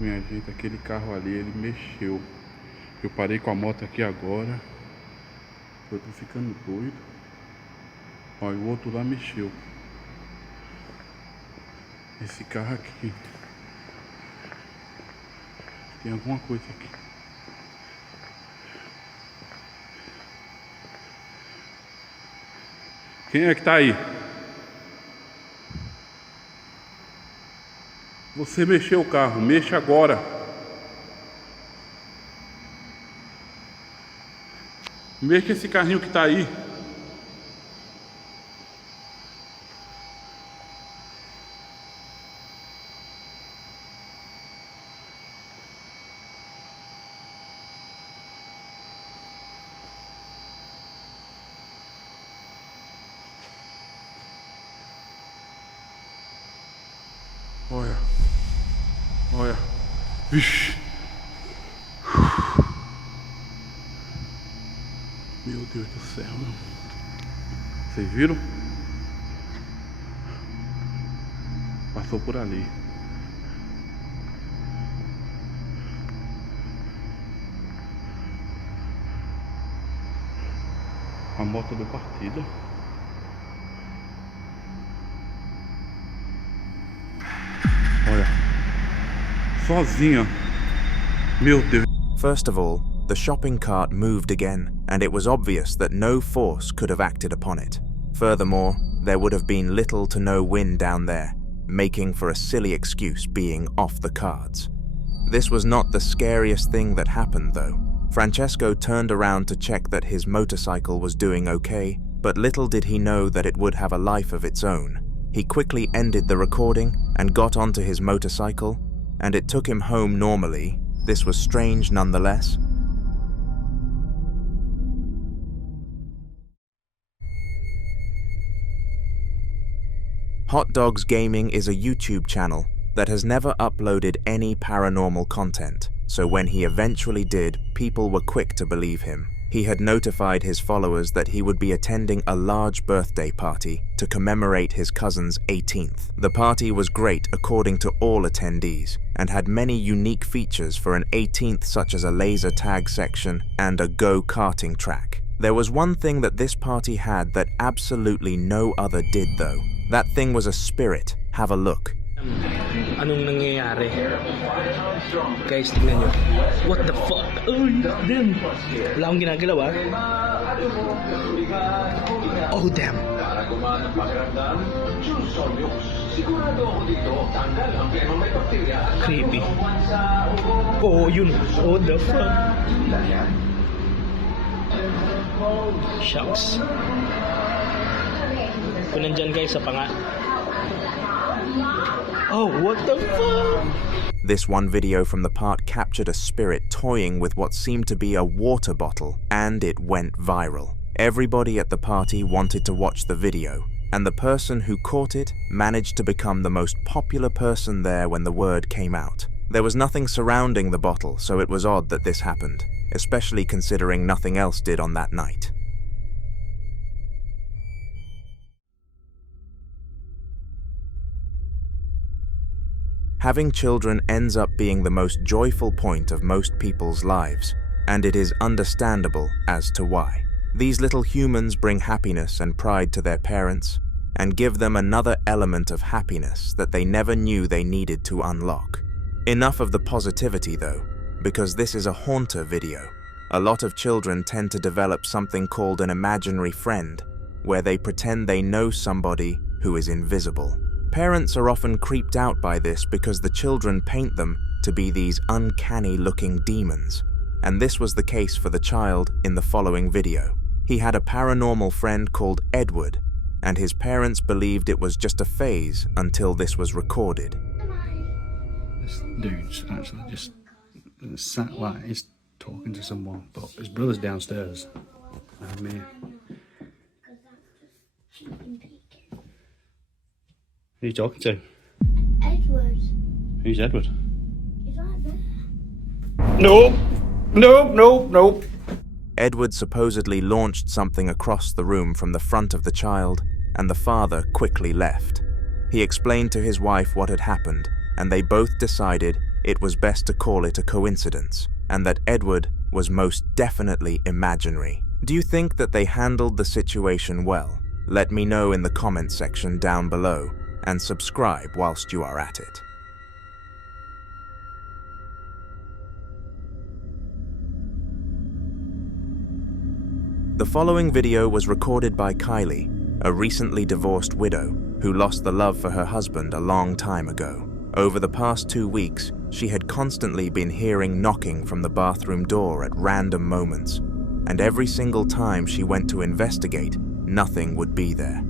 Minha gente, aquele carro ali, ele mexeu. Eu parei com a moto aqui agora. Eu tô ficando doido. Ó, e o outro lá mexeu. Esse carro aqui. Tem alguma coisa aqui. Quem é que tá aí? Você mexeu o carro, mexa agora. Mexa esse carrinho que tá aí. Olha. Olha. Vixe. Meu Deus do céu. Vocês viram? Passou por ali. A moto deu partida. Olha. Sozinha. Meu Deus. First of all, the shopping cart moved again, and it was obvious that no force could have acted upon it. Furthermore, there would have been little to no wind down there, making for a silly excuse being off the cards. This was not the scariest thing that happened, though. Francesco turned around to check that his motorcycle was doing okay, but little did he know that it would have a life of its own. He quickly ended the recording and got onto his motorcycle, and it took him home normally. This was strange nonetheless. Hot Dogs Gaming is a YouTube channel that has never uploaded any paranormal content, so when he eventually did, people were quick to believe him. He had notified his followers that he would be attending a large birthday party to commemorate his cousin's 18th. The party was great according to all attendees, and had many unique features for an 18th, such as a laser tag section and a go-karting track. There was one thing that this party had that absolutely no other did though. That thing was a spirit. Have a look. Anong nangyayari? Guys, tingnan nyo. What the fuck? Oh, damn. Wala akong ginagalaw, oh, damn. Creepy. Oh, yun. Oh, the fuck? Shucks. Kung nandyan guys sa panga. Oh, what the fuck? This one video from the part captured a spirit toying with what seemed to be a water bottle, and it went viral. Everybody at the party wanted to watch the video, and the person who caught it managed to become the most popular person there when the word came out. There was nothing surrounding the bottle, so it was odd that this happened, especially considering nothing else did on that night. Having children ends up being the most joyful point of most people's lives, and it is understandable as to why. These little humans bring happiness and pride to their parents, and give them another element of happiness that they never knew they needed to unlock. Enough of the positivity though, because this is a haunter video. A lot of children tend to develop something called an imaginary friend, where they pretend they know somebody who is invisible. Parents are often creeped out by this because the children paint them to be these uncanny-looking demons, and this was the case for the child in the following video. He had a paranormal friend called Edward, and his parents believed it was just a phase until this was recorded. This dude's actually just sat like he's talking to someone, but his brother's downstairs. Me. Who are you talking to? Edward. Who's Edward? He's right there. Nope. Nope, nope, nope. Edward supposedly launched something across the room from the front of the child, and the father quickly left. He explained to his wife what had happened, and they both decided it was best to call it a coincidence, and that Edward was most definitely imaginary. Do you think that they handled the situation well? Let me know in the comment section down below, and subscribe whilst you are at it. The following video was recorded by Kylie, a recently divorced widow who lost the love for her husband a long time ago. Over the past 2 weeks, she had constantly been hearing knocking from the bathroom door at random moments, and every single time she went to investigate, nothing would be there.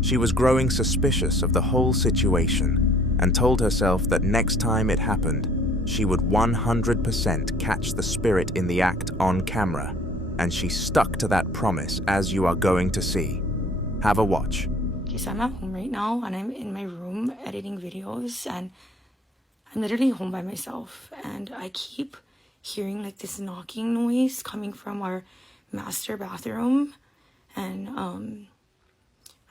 She was growing suspicious of the whole situation and told herself that next time it happened, she would 100% catch the spirit in the act on camera, and she stuck to that promise, as you are going to see. Have a watch. Okay, so I'm at home right now and I'm in my room editing videos, and I'm literally home by myself, and I keep hearing like this knocking noise coming from our master bathroom, and I'm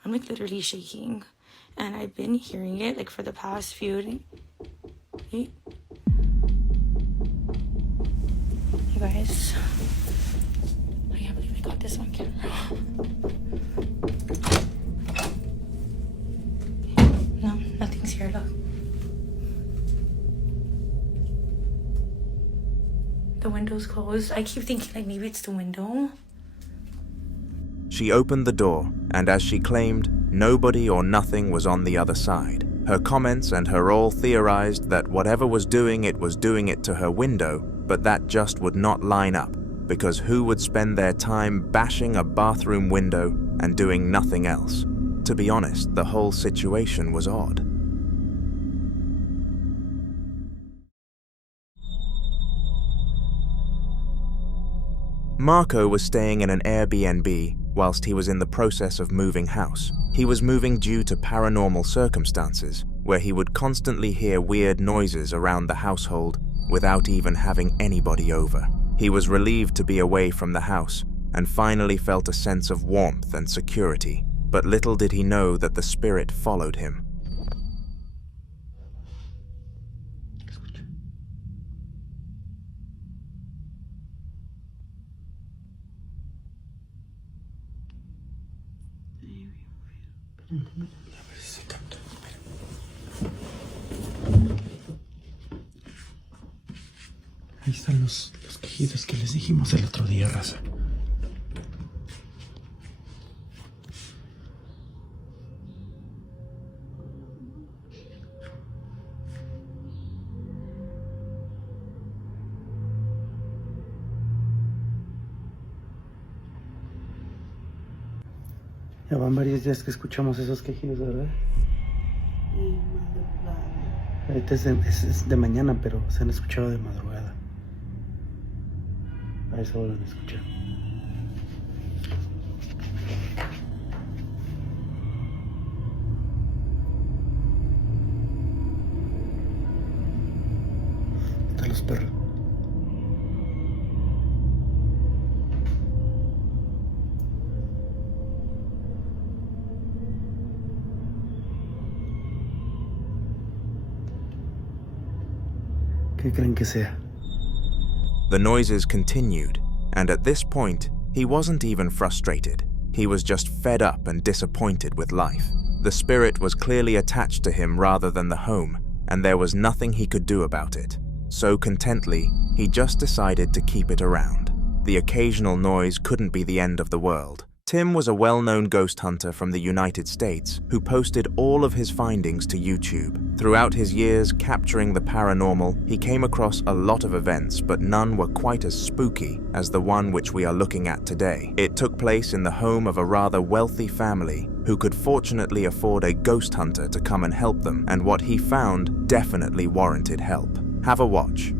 like literally shaking, and I've been hearing it like for the past few. Hey guys, I can't believe I got this on camera. No, nothing's here, look. The window's closed. I keep thinking like maybe it's the window. She opened the door, and as she claimed, nobody or nothing was on the other side. Her comments and her all theorized that whatever was doing it to her window, but that just would not line up, because who would spend their time bashing a bathroom window and doing nothing else? To be honest, the whole situation was odd. Marco was staying in an Airbnb whilst he was in the process of moving house. He was moving due to paranormal circumstances, where he would constantly hear weird noises around the household without even having anybody over. He was relieved to be away from the house and finally felt a sense of warmth and security, but little did he know that the spirit followed him. Ahí están los quejidos que les dijimos el otro día, raza. Ya van varios días que escuchamos esos quejidos, ¿verdad? Ahorita es de mañana, pero se han escuchado de madrugada. A ver si vuelven a escuchar. Están los perros. ¿Qué creen que sea? The noises continued, and at this point, he wasn't even frustrated. He was just fed up and disappointed with life. The spirit was clearly attached to him rather than the home, and there was nothing he could do about it. So contently, he just decided to keep it around. The occasional noise couldn't be the end of the world. Tim was a well-known ghost hunter from the United States who posted all of his findings to YouTube. Throughout his years capturing the paranormal, he came across a lot of events, but none were quite as spooky as the one which we are looking at today. It took place in the home of a rather wealthy family who could fortunately afford a ghost hunter to come and help them, and what he found definitely warranted help. Have a watch.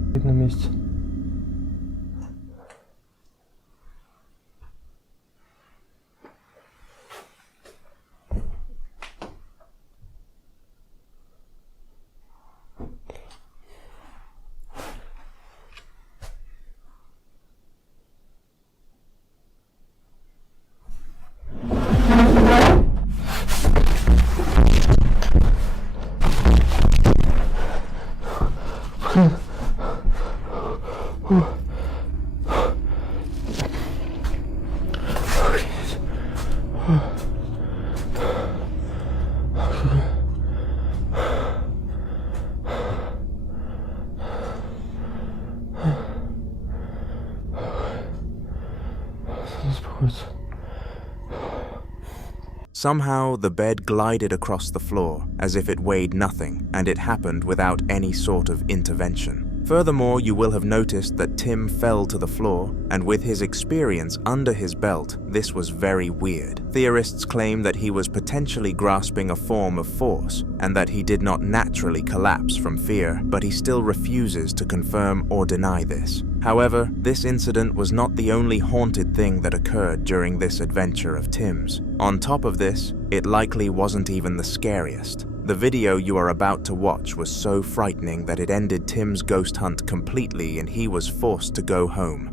Somehow, the bed glided across the floor as if it weighed nothing, and it happened without any sort of intervention. Furthermore, you will have noticed that Tim fell to the floor, and with his experience under his belt, this was very weird. Theorists claim that he was potentially grasping a form of force, and that he did not naturally collapse from fear, but he still refuses to confirm or deny this. However, this incident was not the only haunted thing that occurred during this adventure of Tim's. On top of this, it likely wasn't even the scariest. The video you are about to watch was so frightening that it ended Tim's ghost hunt completely and he was forced to go home.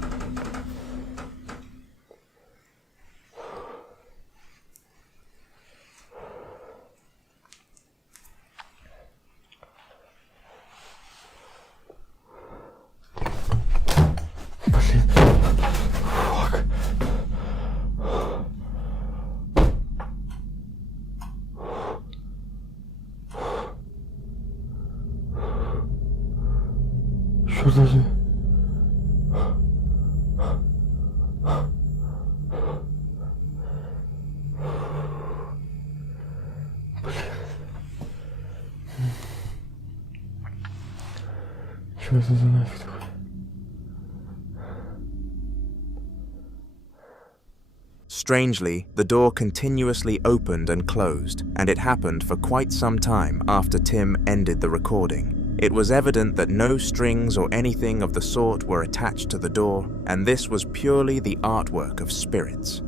Strangely, the door continuously opened and closed, and it happened for quite some time after Tim ended the recording. It was evident that no strings or anything of the sort were attached to the door, and this was purely the artwork of spirits.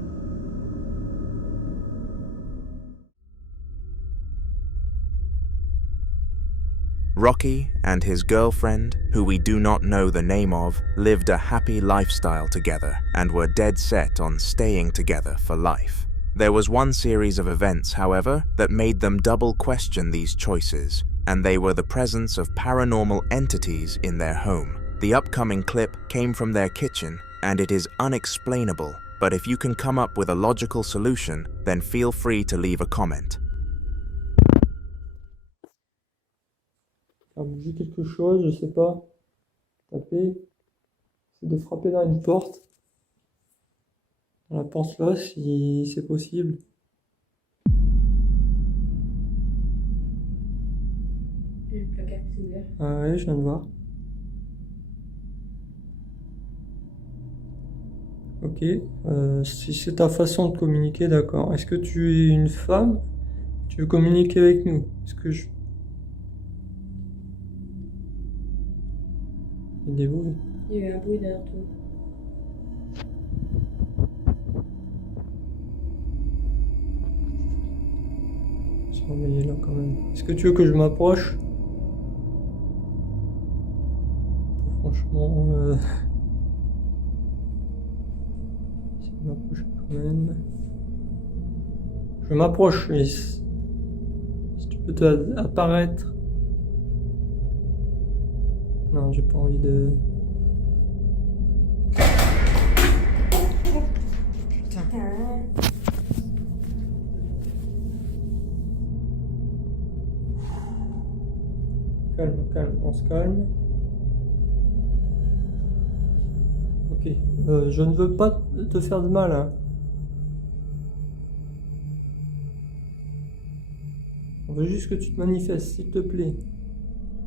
Rocky and his girlfriend, who we do not know the name of, lived a happy lifestyle together and were dead set on staying together for life. There was one series of events, however, that made them double question these choices, and they were the presence of paranormal entities in their home. The upcoming clip came from their kitchen, and it is unexplainable, but if you can come up with a logical solution, then feel free to leave a comment. Faire bouger quelque chose, je sais pas. Taper. C'est de frapper dans une porte. Dans la porte là, si c'est possible. Le placard s'est ouvert. Ah ouais, je viens de voir. Ok. Si c'est ta façon de communiquer, d'accord. Est-ce que tu es une femme? Tu veux communiquer avec nous? Est-ce que je... Il y a des bruits. Il y a eu un bruit derrière toi. Surveiller là quand même. Est-ce que tu veux que je m'approche? Franchement, je m'approche quand même. Je m'approche, mais si tu peux apparaître. Non, j'ai pas envie de... Putain. calme, on se calme. Ok, je ne veux pas te faire de mal, hein. On veut juste que tu te manifestes, s'il te plaît.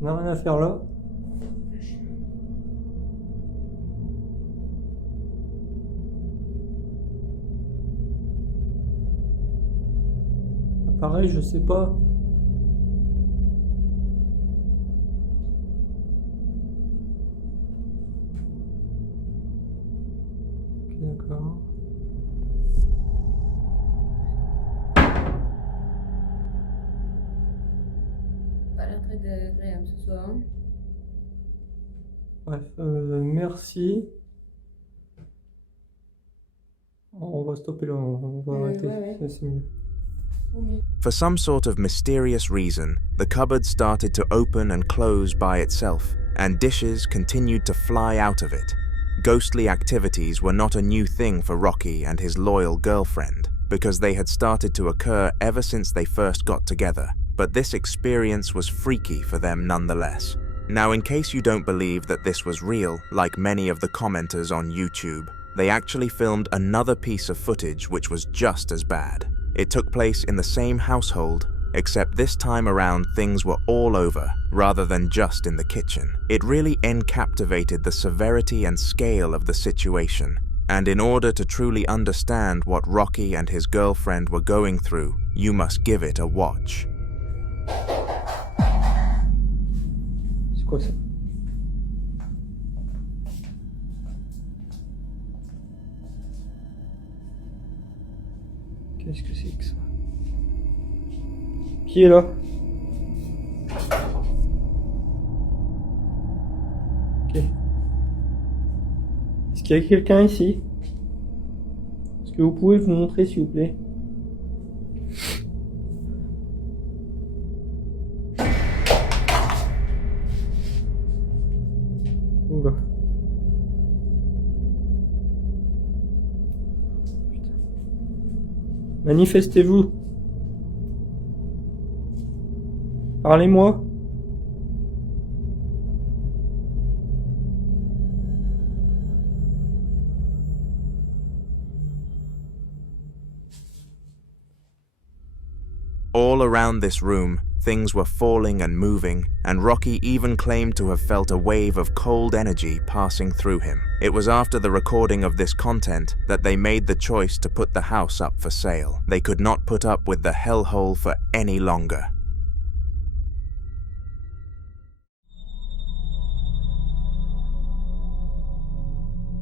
On n'a rien à faire là. Pareil, je sais pas. Ok, d'accord. Pas l'air très agréable ce soir. Hein. Bref, merci. On va stopper là, on va arrêter, c'est mieux. For some sort of mysterious reason, the cupboard started to open and close by itself, and dishes continued to fly out of it. Ghostly activities were not a new thing for Rocky and his loyal girlfriend, because they had started to occur ever since they first got together, but this experience was freaky for them nonetheless. Now, in case you don't believe that this was real, like many of the commenters on YouTube, they actually filmed another piece of footage which was just as bad. It took place in the same household, except this time around things were all over, rather than just in the kitchen. It really encaptivated the severity and scale of the situation, and in order to truly understand what Rocky and his girlfriend were going through, you must give it a watch. C'est quoi ça? Qu'est-ce que c'est que ça? Qui est là? Ok. Est-ce qu'il y a quelqu'un ici? Est-ce que vous pouvez vous montrer s'il vous plaît? Oula. Manifestez-vous. Parlez-moi. All around this room, things were falling and moving, and Rocky even claimed to have felt a wave of cold energy passing through him. It was after the recording of this content that they made the choice to put the house up for sale. They could not put up with the hellhole for any longer.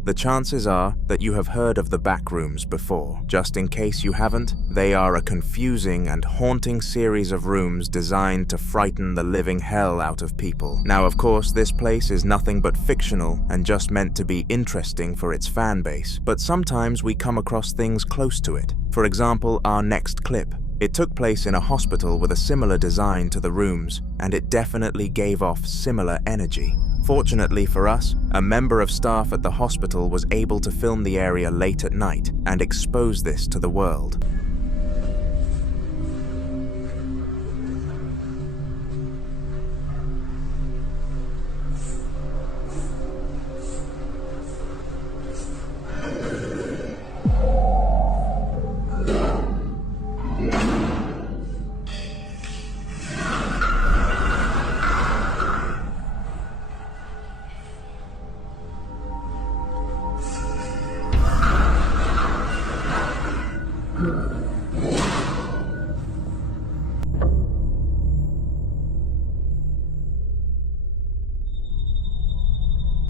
The chances are that you have heard of the backrooms before. Just in case you haven't, they are a confusing and haunting series of rooms designed to frighten the living hell out of people. Now, of course, this place is nothing but fictional and just meant to be interesting for its fan base, but sometimes we come across things close to it. For example, our next clip. It took place in a hospital with a similar design to the rooms, and it definitely gave off similar energy. Fortunately for us, a member of staff at the hospital was able to film the area late at night and expose this to the world.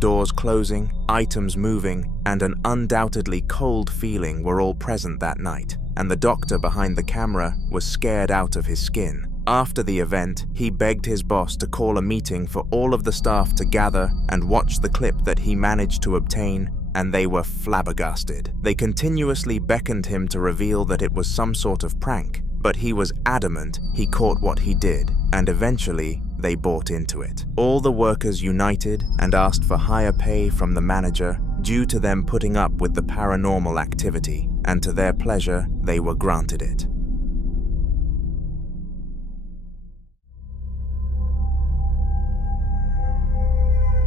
Doors closing, items moving, and an undoubtedly cold feeling were all present that night, and the doctor behind the camera was scared out of his skin. After the event, he begged his boss to call a meeting for all of the staff to gather and watch the clip that he managed to obtain, and they were flabbergasted. They continuously beckoned him to reveal that it was some sort of prank, but he was adamant he caught what he did, and eventually they bought into it. All the workers united and asked for higher pay from the manager due to them putting up with the paranormal activity, and to their pleasure, they were granted it.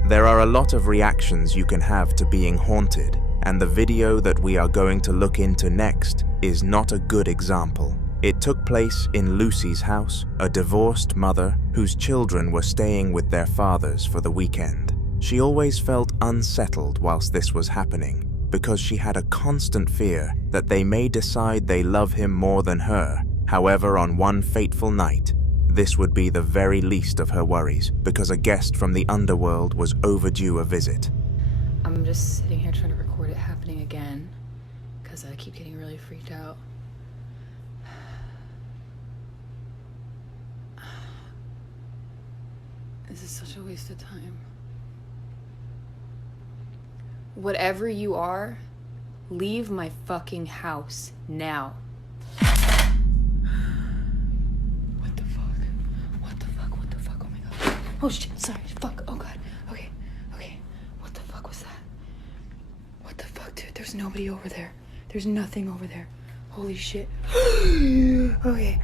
There are a lot of reactions you can have to being haunted, and the video that we are going to look into next is not a good example. It took place in Lucy's house, a divorced mother whose children were staying with their fathers for the weekend. She always felt unsettled whilst this was happening, because she had a constant fear that they may decide they love him more than her. However, on one fateful night, this would be the very least of her worries, because a guest from the underworld was overdue a visit. I'm just sitting here trying to record it happening again, because I keep getting really freaked out. This is such a waste of time. Whatever you are, leave my fucking house now. What the fuck? What the fuck? What the fuck? Oh my god. Oh shit, sorry. Fuck. Oh god. Okay. Okay. What the fuck was that? What the fuck, dude? There's nobody over there. There's nothing over there. Holy shit. Okay.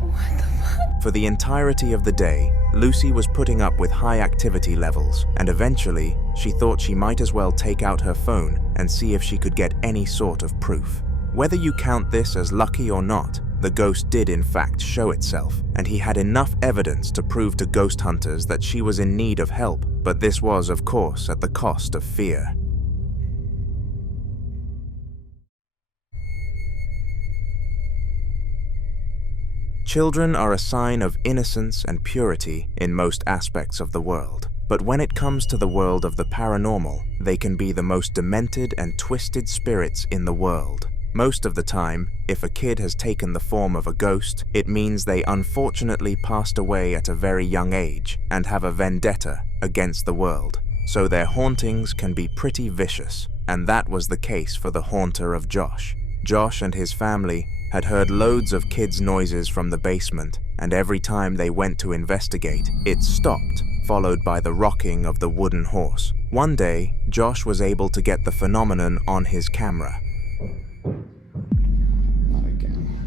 What the fuck? For the entirety of the day, Lucy was putting up with high activity levels, and eventually, she thought she might as well take out her phone and see if she could get any sort of proof. Whether you count this as lucky or not, the ghost did in fact show itself, and he had enough evidence to prove to ghost hunters that she was in need of help, but this was, of course, at the cost of fear. Children are a sign of innocence and purity in most aspects of the world. But when it comes to the world of the paranormal, they can be the most demented and twisted spirits in the world. Most of the time, if a kid has taken the form of a ghost, it means they unfortunately passed away at a very young age and have a vendetta against the world. So their hauntings can be pretty vicious, and that was the case for the haunter of Josh. Josh and his family had heard loads of kids' noises from the basement, and every time they went to investigate, it stopped, followed by the rocking of the wooden horse. One day, Josh was able to get the phenomenon on his camera. Not again.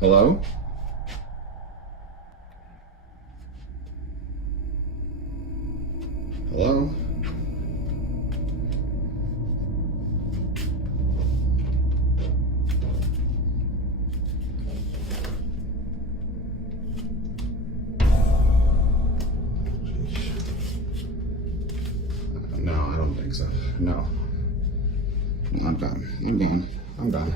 Hello? Hello? No, I don't think so. No. I'm done. I'm done. I'm done.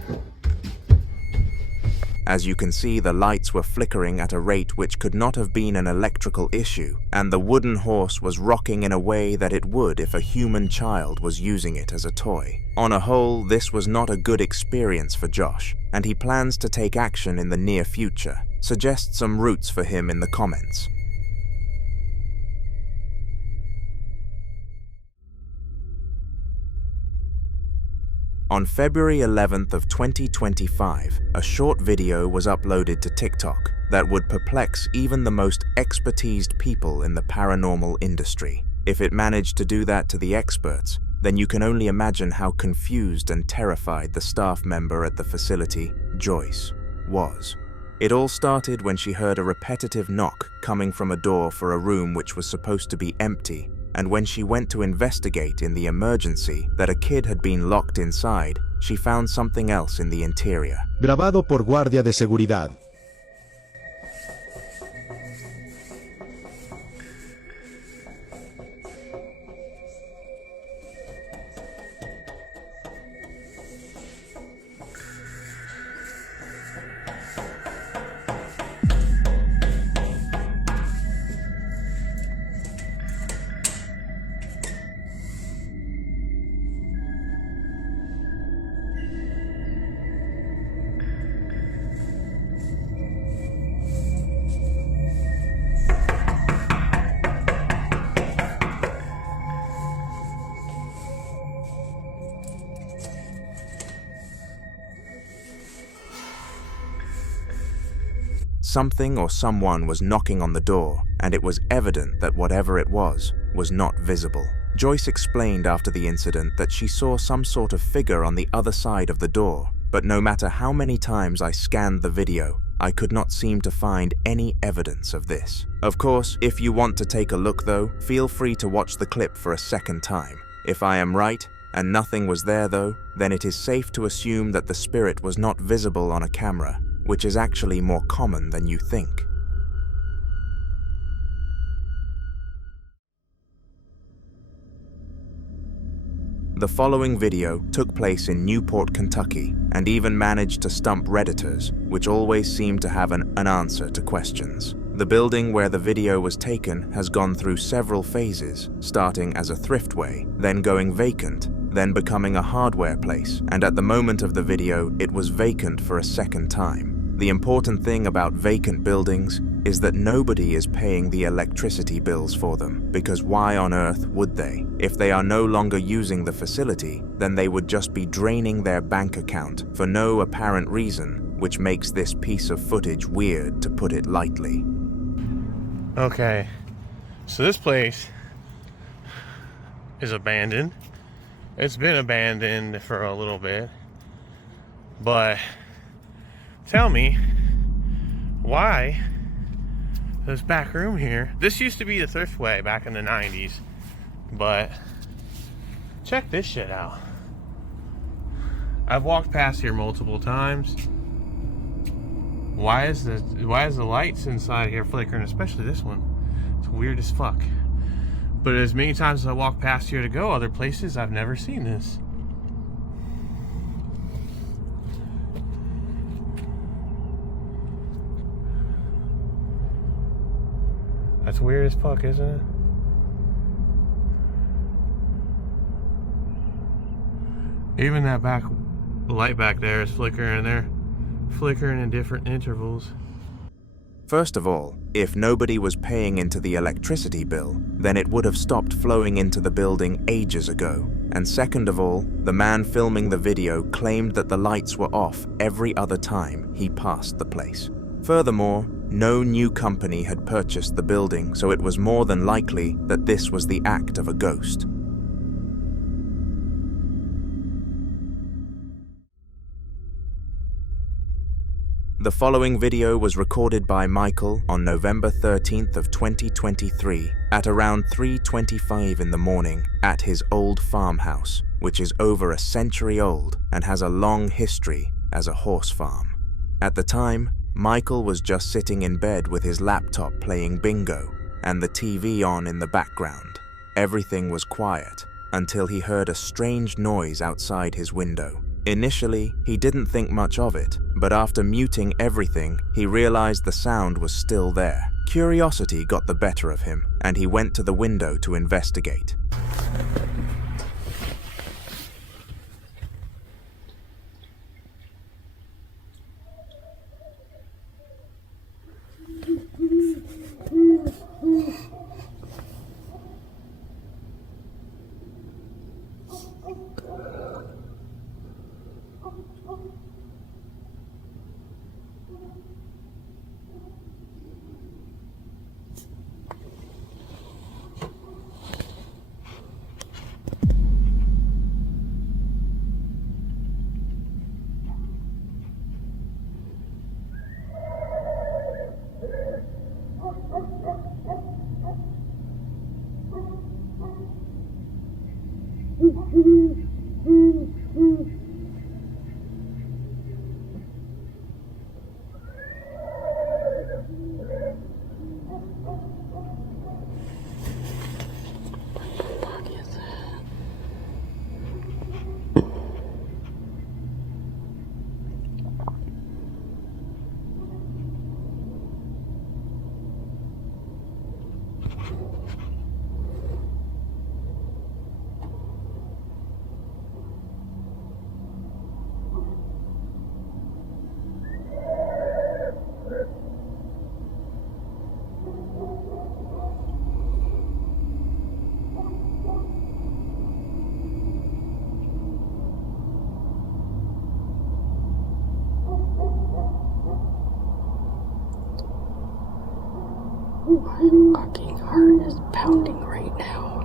As you can see, the lights were flickering at a rate which could not have been an electrical issue, and the wooden horse was rocking in a way that it would if a human child was using it as a toy. On a whole, this was not a good experience for Josh, and he plans to take action in the near future. Suggest some routes for him in the comments. On February 11th of 2025, a short video was uploaded to TikTok that would perplex even the most expertised people in the paranormal industry. If it managed to do that to the experts, then you can only imagine how confused and terrified the staff member at the facility, Joyce, was. It all started when she heard a repetitive knock coming from a door for a room which was supposed to be empty, and when she went to investigate in the emergency that a kid had been locked inside, she found something else in the interior. Grabado por guardia de seguridad. Something or someone was knocking on the door, and it was evident that whatever it was not visible. Joyce explained after the incident that she saw some sort of figure on the other side of the door, but no matter how many times I scanned the video, I could not seem to find any evidence of this. Of course, if you want to take a look though, feel free to watch the clip for a second time. If I am right, and nothing was there though, then it is safe to assume that the spirit was not visible on a camera, which is actually more common than you think. The following video took place in Newport, Kentucky, and even managed to stump Redditors, which always seem to have an answer to questions. The building where the video was taken has gone through several phases, starting as a thriftway, then going vacant, then becoming a hardware place, and at the moment of the video, it was vacant for a second time. The important thing about vacant buildings is that nobody is paying the electricity bills for them, because why on earth would they? If they are no longer using the facility, then they would just be draining their bank account for no apparent reason, which makes this piece of footage weird, to put it lightly. Okay, so this place is abandoned. It's been abandoned for a little bit, but tell me, why this back room here? This used to be the thriftway back in the 90s, but check this shit out. I've walked past here multiple times. Why is the lights inside here flickering? Especially this one. It's weird as fuck. But as many times as I walk past here to go other places, I've never seen this. That's weird as fuck, isn't it? Even that back light back there is flickering there. Flickering in different intervals. First of all, if nobody was paying into the electricity bill, then it would have stopped flowing into the building ages ago. And second of all, the man filming the video claimed that the lights were off every other time he passed the place. Furthermore, no new company had purchased the building, so it was more than likely that this was the act of a ghost. The following video was recorded by Michael on November 13th of 2023 at around 3:25 in the morning at his old farmhouse, which is over a century old and has a long history as a horse farm. At the time, Michael was just sitting in bed with his laptop playing bingo and the TV on in the background. Everything was quiet until he heard a strange noise outside his window. Initially, he didn't think much of it, but after muting everything, he realized the sound was still there. Curiosity got the better of him, and he went to the window to investigate. My fucking heart is pounding right now.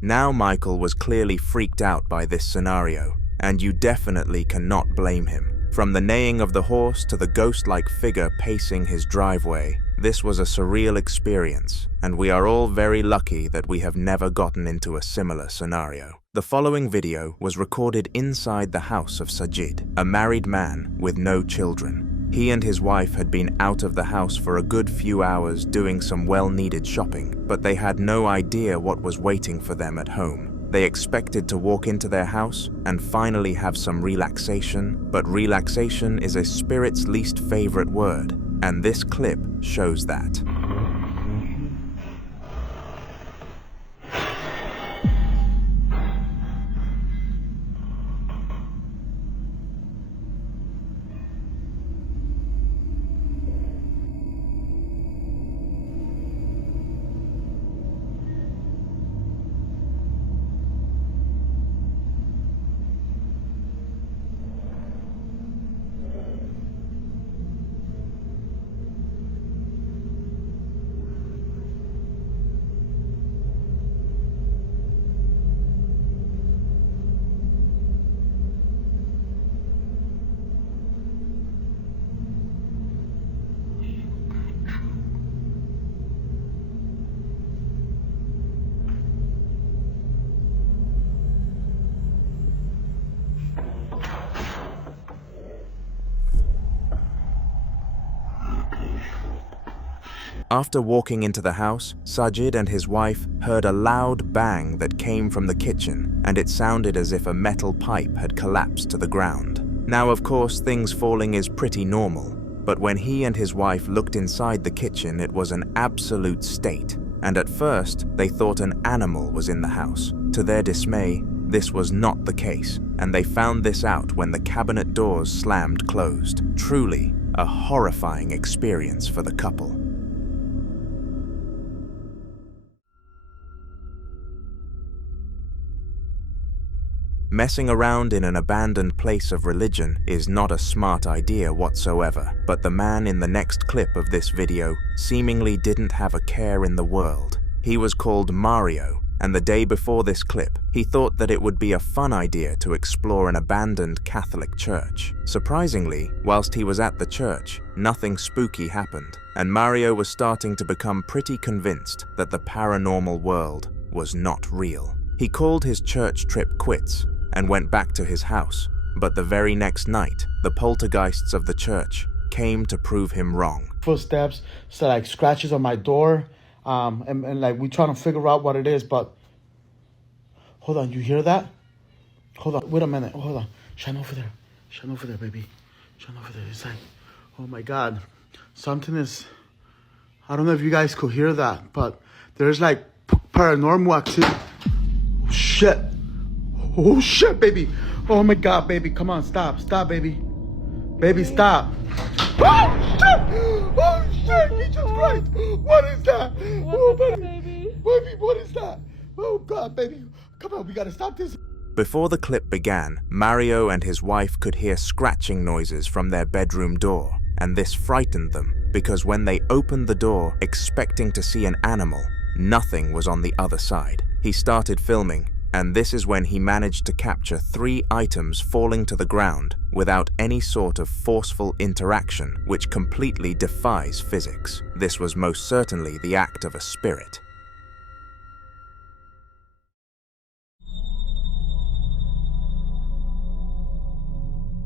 Now Michael was clearly freaked out by this scenario, and you definitely cannot blame him. From the neighing of the horse to the ghost-like figure pacing his driveway, this was a surreal experience, and we are all very lucky that we have never gotten into a similar scenario. The following video was recorded inside the house of Sajid, a married man with no children. He and his wife had been out of the house for a good few hours doing some well-needed shopping, but they had no idea what was waiting for them at home. They expected to walk into their house and finally have some relaxation, but relaxation is a spirit's least favorite word, and this clip shows that. After walking into the house, Sajid and his wife heard a loud bang that came from the kitchen, and it sounded as if a metal pipe had collapsed to the ground. Now, of course, things falling is pretty normal, but when he and his wife looked inside the kitchen, it was an absolute state, and at first, they thought an animal was in the house. To their dismay, this was not the case, and they found this out when the cabinet doors slammed closed. Truly, a horrifying experience for the couple. Messing around in an abandoned place of religion is not a smart idea whatsoever, but the man in the next clip of this video seemingly didn't have a care in the world. He was called Mario, and the day before this clip, he thought that it would be a fun idea to explore an abandoned Catholic church. Surprisingly, whilst he was at the church, nothing spooky happened, and Mario was starting to become pretty convinced that the paranormal world was not real. He called his church trip quits and went back to his house, but the very next night, the poltergeists of the church came to prove him wrong. Footsteps, so like scratches on my door, and like we trying to figure out what it is, but hold on, you hear that? Hold on, wait a minute, hold on. Shine over there, baby. Shine over there. It's like, oh my God, something is, I don't know if you guys could hear that, but there's like paranormal activity. Oh shit, baby. Oh my God, baby. Come on, stop, baby. Baby, stop. Oh shit, Jesus Christ. What is that? Oh, baby. Baby, what is that? Oh God, baby. Come on, we gotta stop this. Before the clip began, Mario and his wife could hear scratching noises from their bedroom door, and this frightened them because when they opened the door expecting to see an animal, nothing was on the other side. He started filming, and this is when he managed to capture 3 items falling to the ground without any sort of forceful interaction, which completely defies physics. This was most certainly the act of a spirit.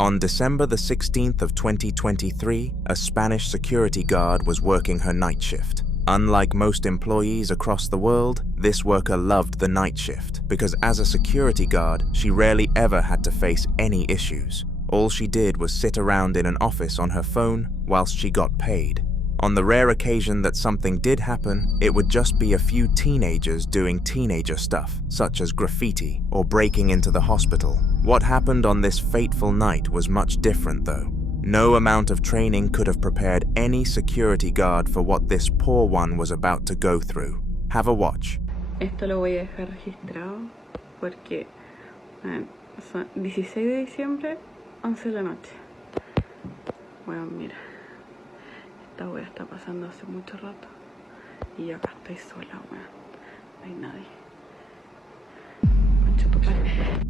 On December the 16th of 2023, a Spanish security guard was working her night shift. Unlike most employees across the world, this worker loved the night shift because as a security guard, she rarely ever had to face any issues. All she did was sit around in an office on her phone whilst she got paid. On the rare occasion that something did happen, it would just be a few teenagers doing teenager stuff, such as graffiti or breaking into the hospital. What happened on this fateful night was much different though. No amount of training could have prepared any security guard for what this poor one was about to go through. Have a watch. Esto lo voy a dejar registrado porque son 16 de diciembre, 11 de la noche. Bueno, mira, esta wea está pasando hace mucho rato y yo acá estoy sola, weón. No hay nadie.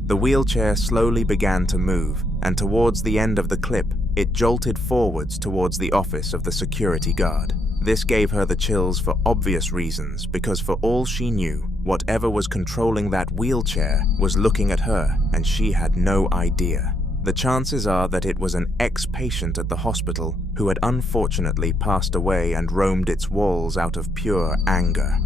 The wheelchair slowly began to move, and towards the end of the clip, it jolted forwards towards the office of the security guard. This gave her the chills for obvious reasons, because for all she knew, whatever was controlling that wheelchair was looking at her, and she had no idea. The chances are that it was an ex-patient at the hospital who had unfortunately passed away and roamed its walls out of pure anger.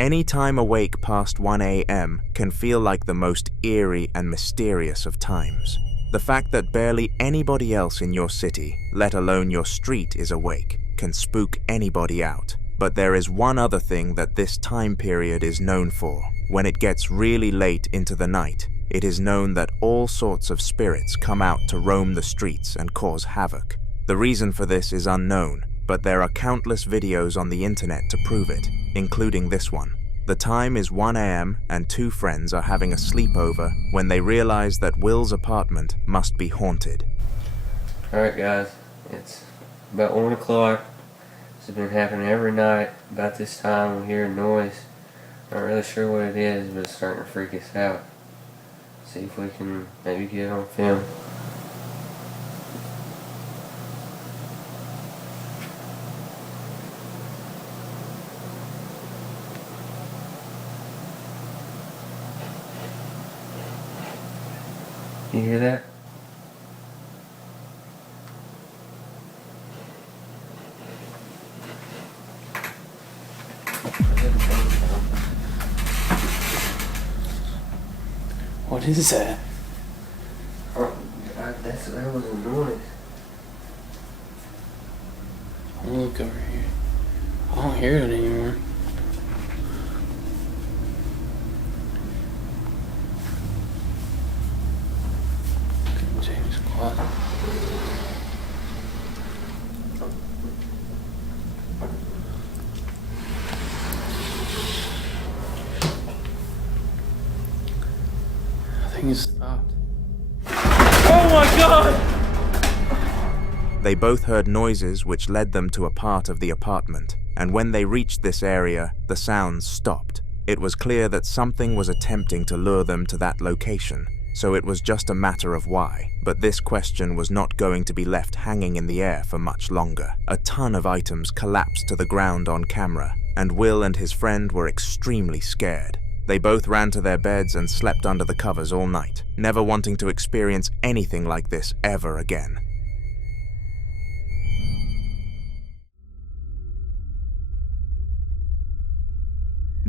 Any time awake past 1 a.m. can feel like the most eerie and mysterious of times. The fact that barely anybody else in your city, let alone your street, is awake can spook anybody out. But there is one other thing that this time period is known for. When it gets really late into the night, it is known that all sorts of spirits come out to roam the streets and cause havoc. The reason for this is unknown, but there are countless videos on the internet to prove it, including this one. The time is 1 a.m. and two friends are having a sleepover when they realize that Will's apartment must be haunted. Alright guys, it's about 1 o'clock. This has been happening every night. About this time we hear a noise. Not really sure what it is, but it's starting to freak us out. See if we can maybe get it on film. You hear that? What is that? Oh, God, that was a noise. I'll look over here. I don't hear it anymore. James closet. Nothing has stopped. Oh my God! They both heard noises which led them to a part of the apartment, and when they reached this area, the sounds stopped. It was clear that something was attempting to lure them to that location, so it was just a matter of why. But this question was not going to be left hanging in the air for much longer. A ton of items collapsed to the ground on camera, and Will and his friend were extremely scared. They both ran to their beds and slept under the covers all night, never wanting to experience anything like this ever again.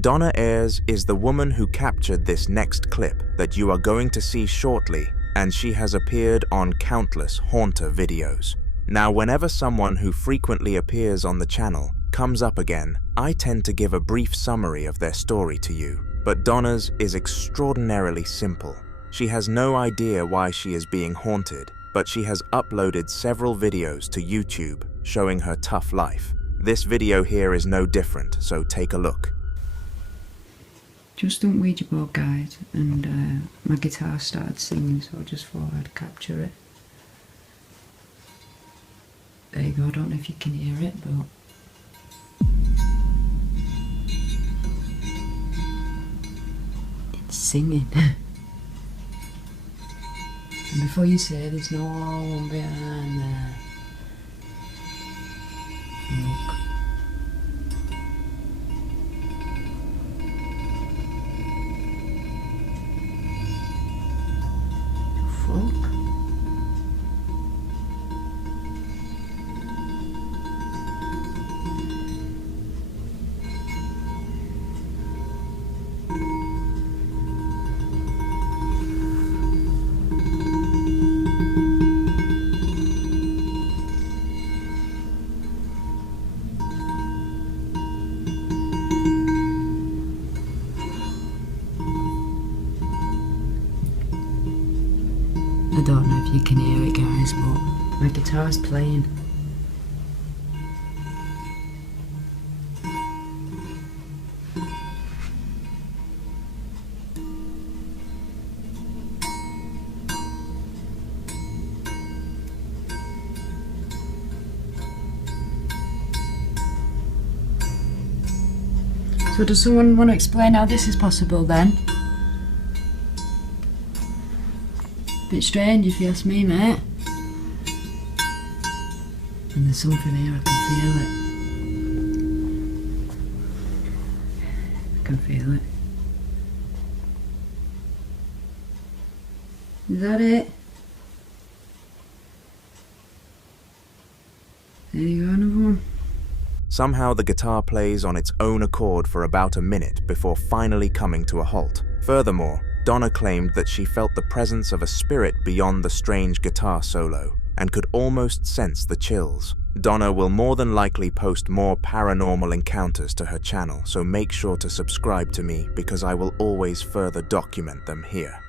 Donna Ayres is the woman who captured this next clip that you are going to see shortly, and she has appeared on countless haunter videos. Now, whenever someone who frequently appears on the channel comes up again, I tend to give a brief summary of their story to you, but Donna's is extraordinarily simple. She has no idea why she is being haunted, but she has uploaded several videos to YouTube showing her tough life. This video here is no different, so take a look. Just done Ouija board guide, and my guitar started singing, so I just thought I'd capture it. There you go, I don't know if you can hear it, but... it's singing. And before you say there's no one behind there, look. I don't know if you can hear it, guys, but my guitar's playing. So does someone want to explain how this is possible then? Bit strange if you ask me, mate. And there's something here, I can feel it. I can feel it. Is that it? There you go, another one. Somehow the guitar plays on its own accord for about a minute before finally coming to a halt. Furthermore, Donna claimed that she felt the presence of a spirit beyond the strange guitar solo and could almost sense the chills. Donna will more than likely post more paranormal encounters to her channel, so make sure to subscribe to me because I will always further document them here.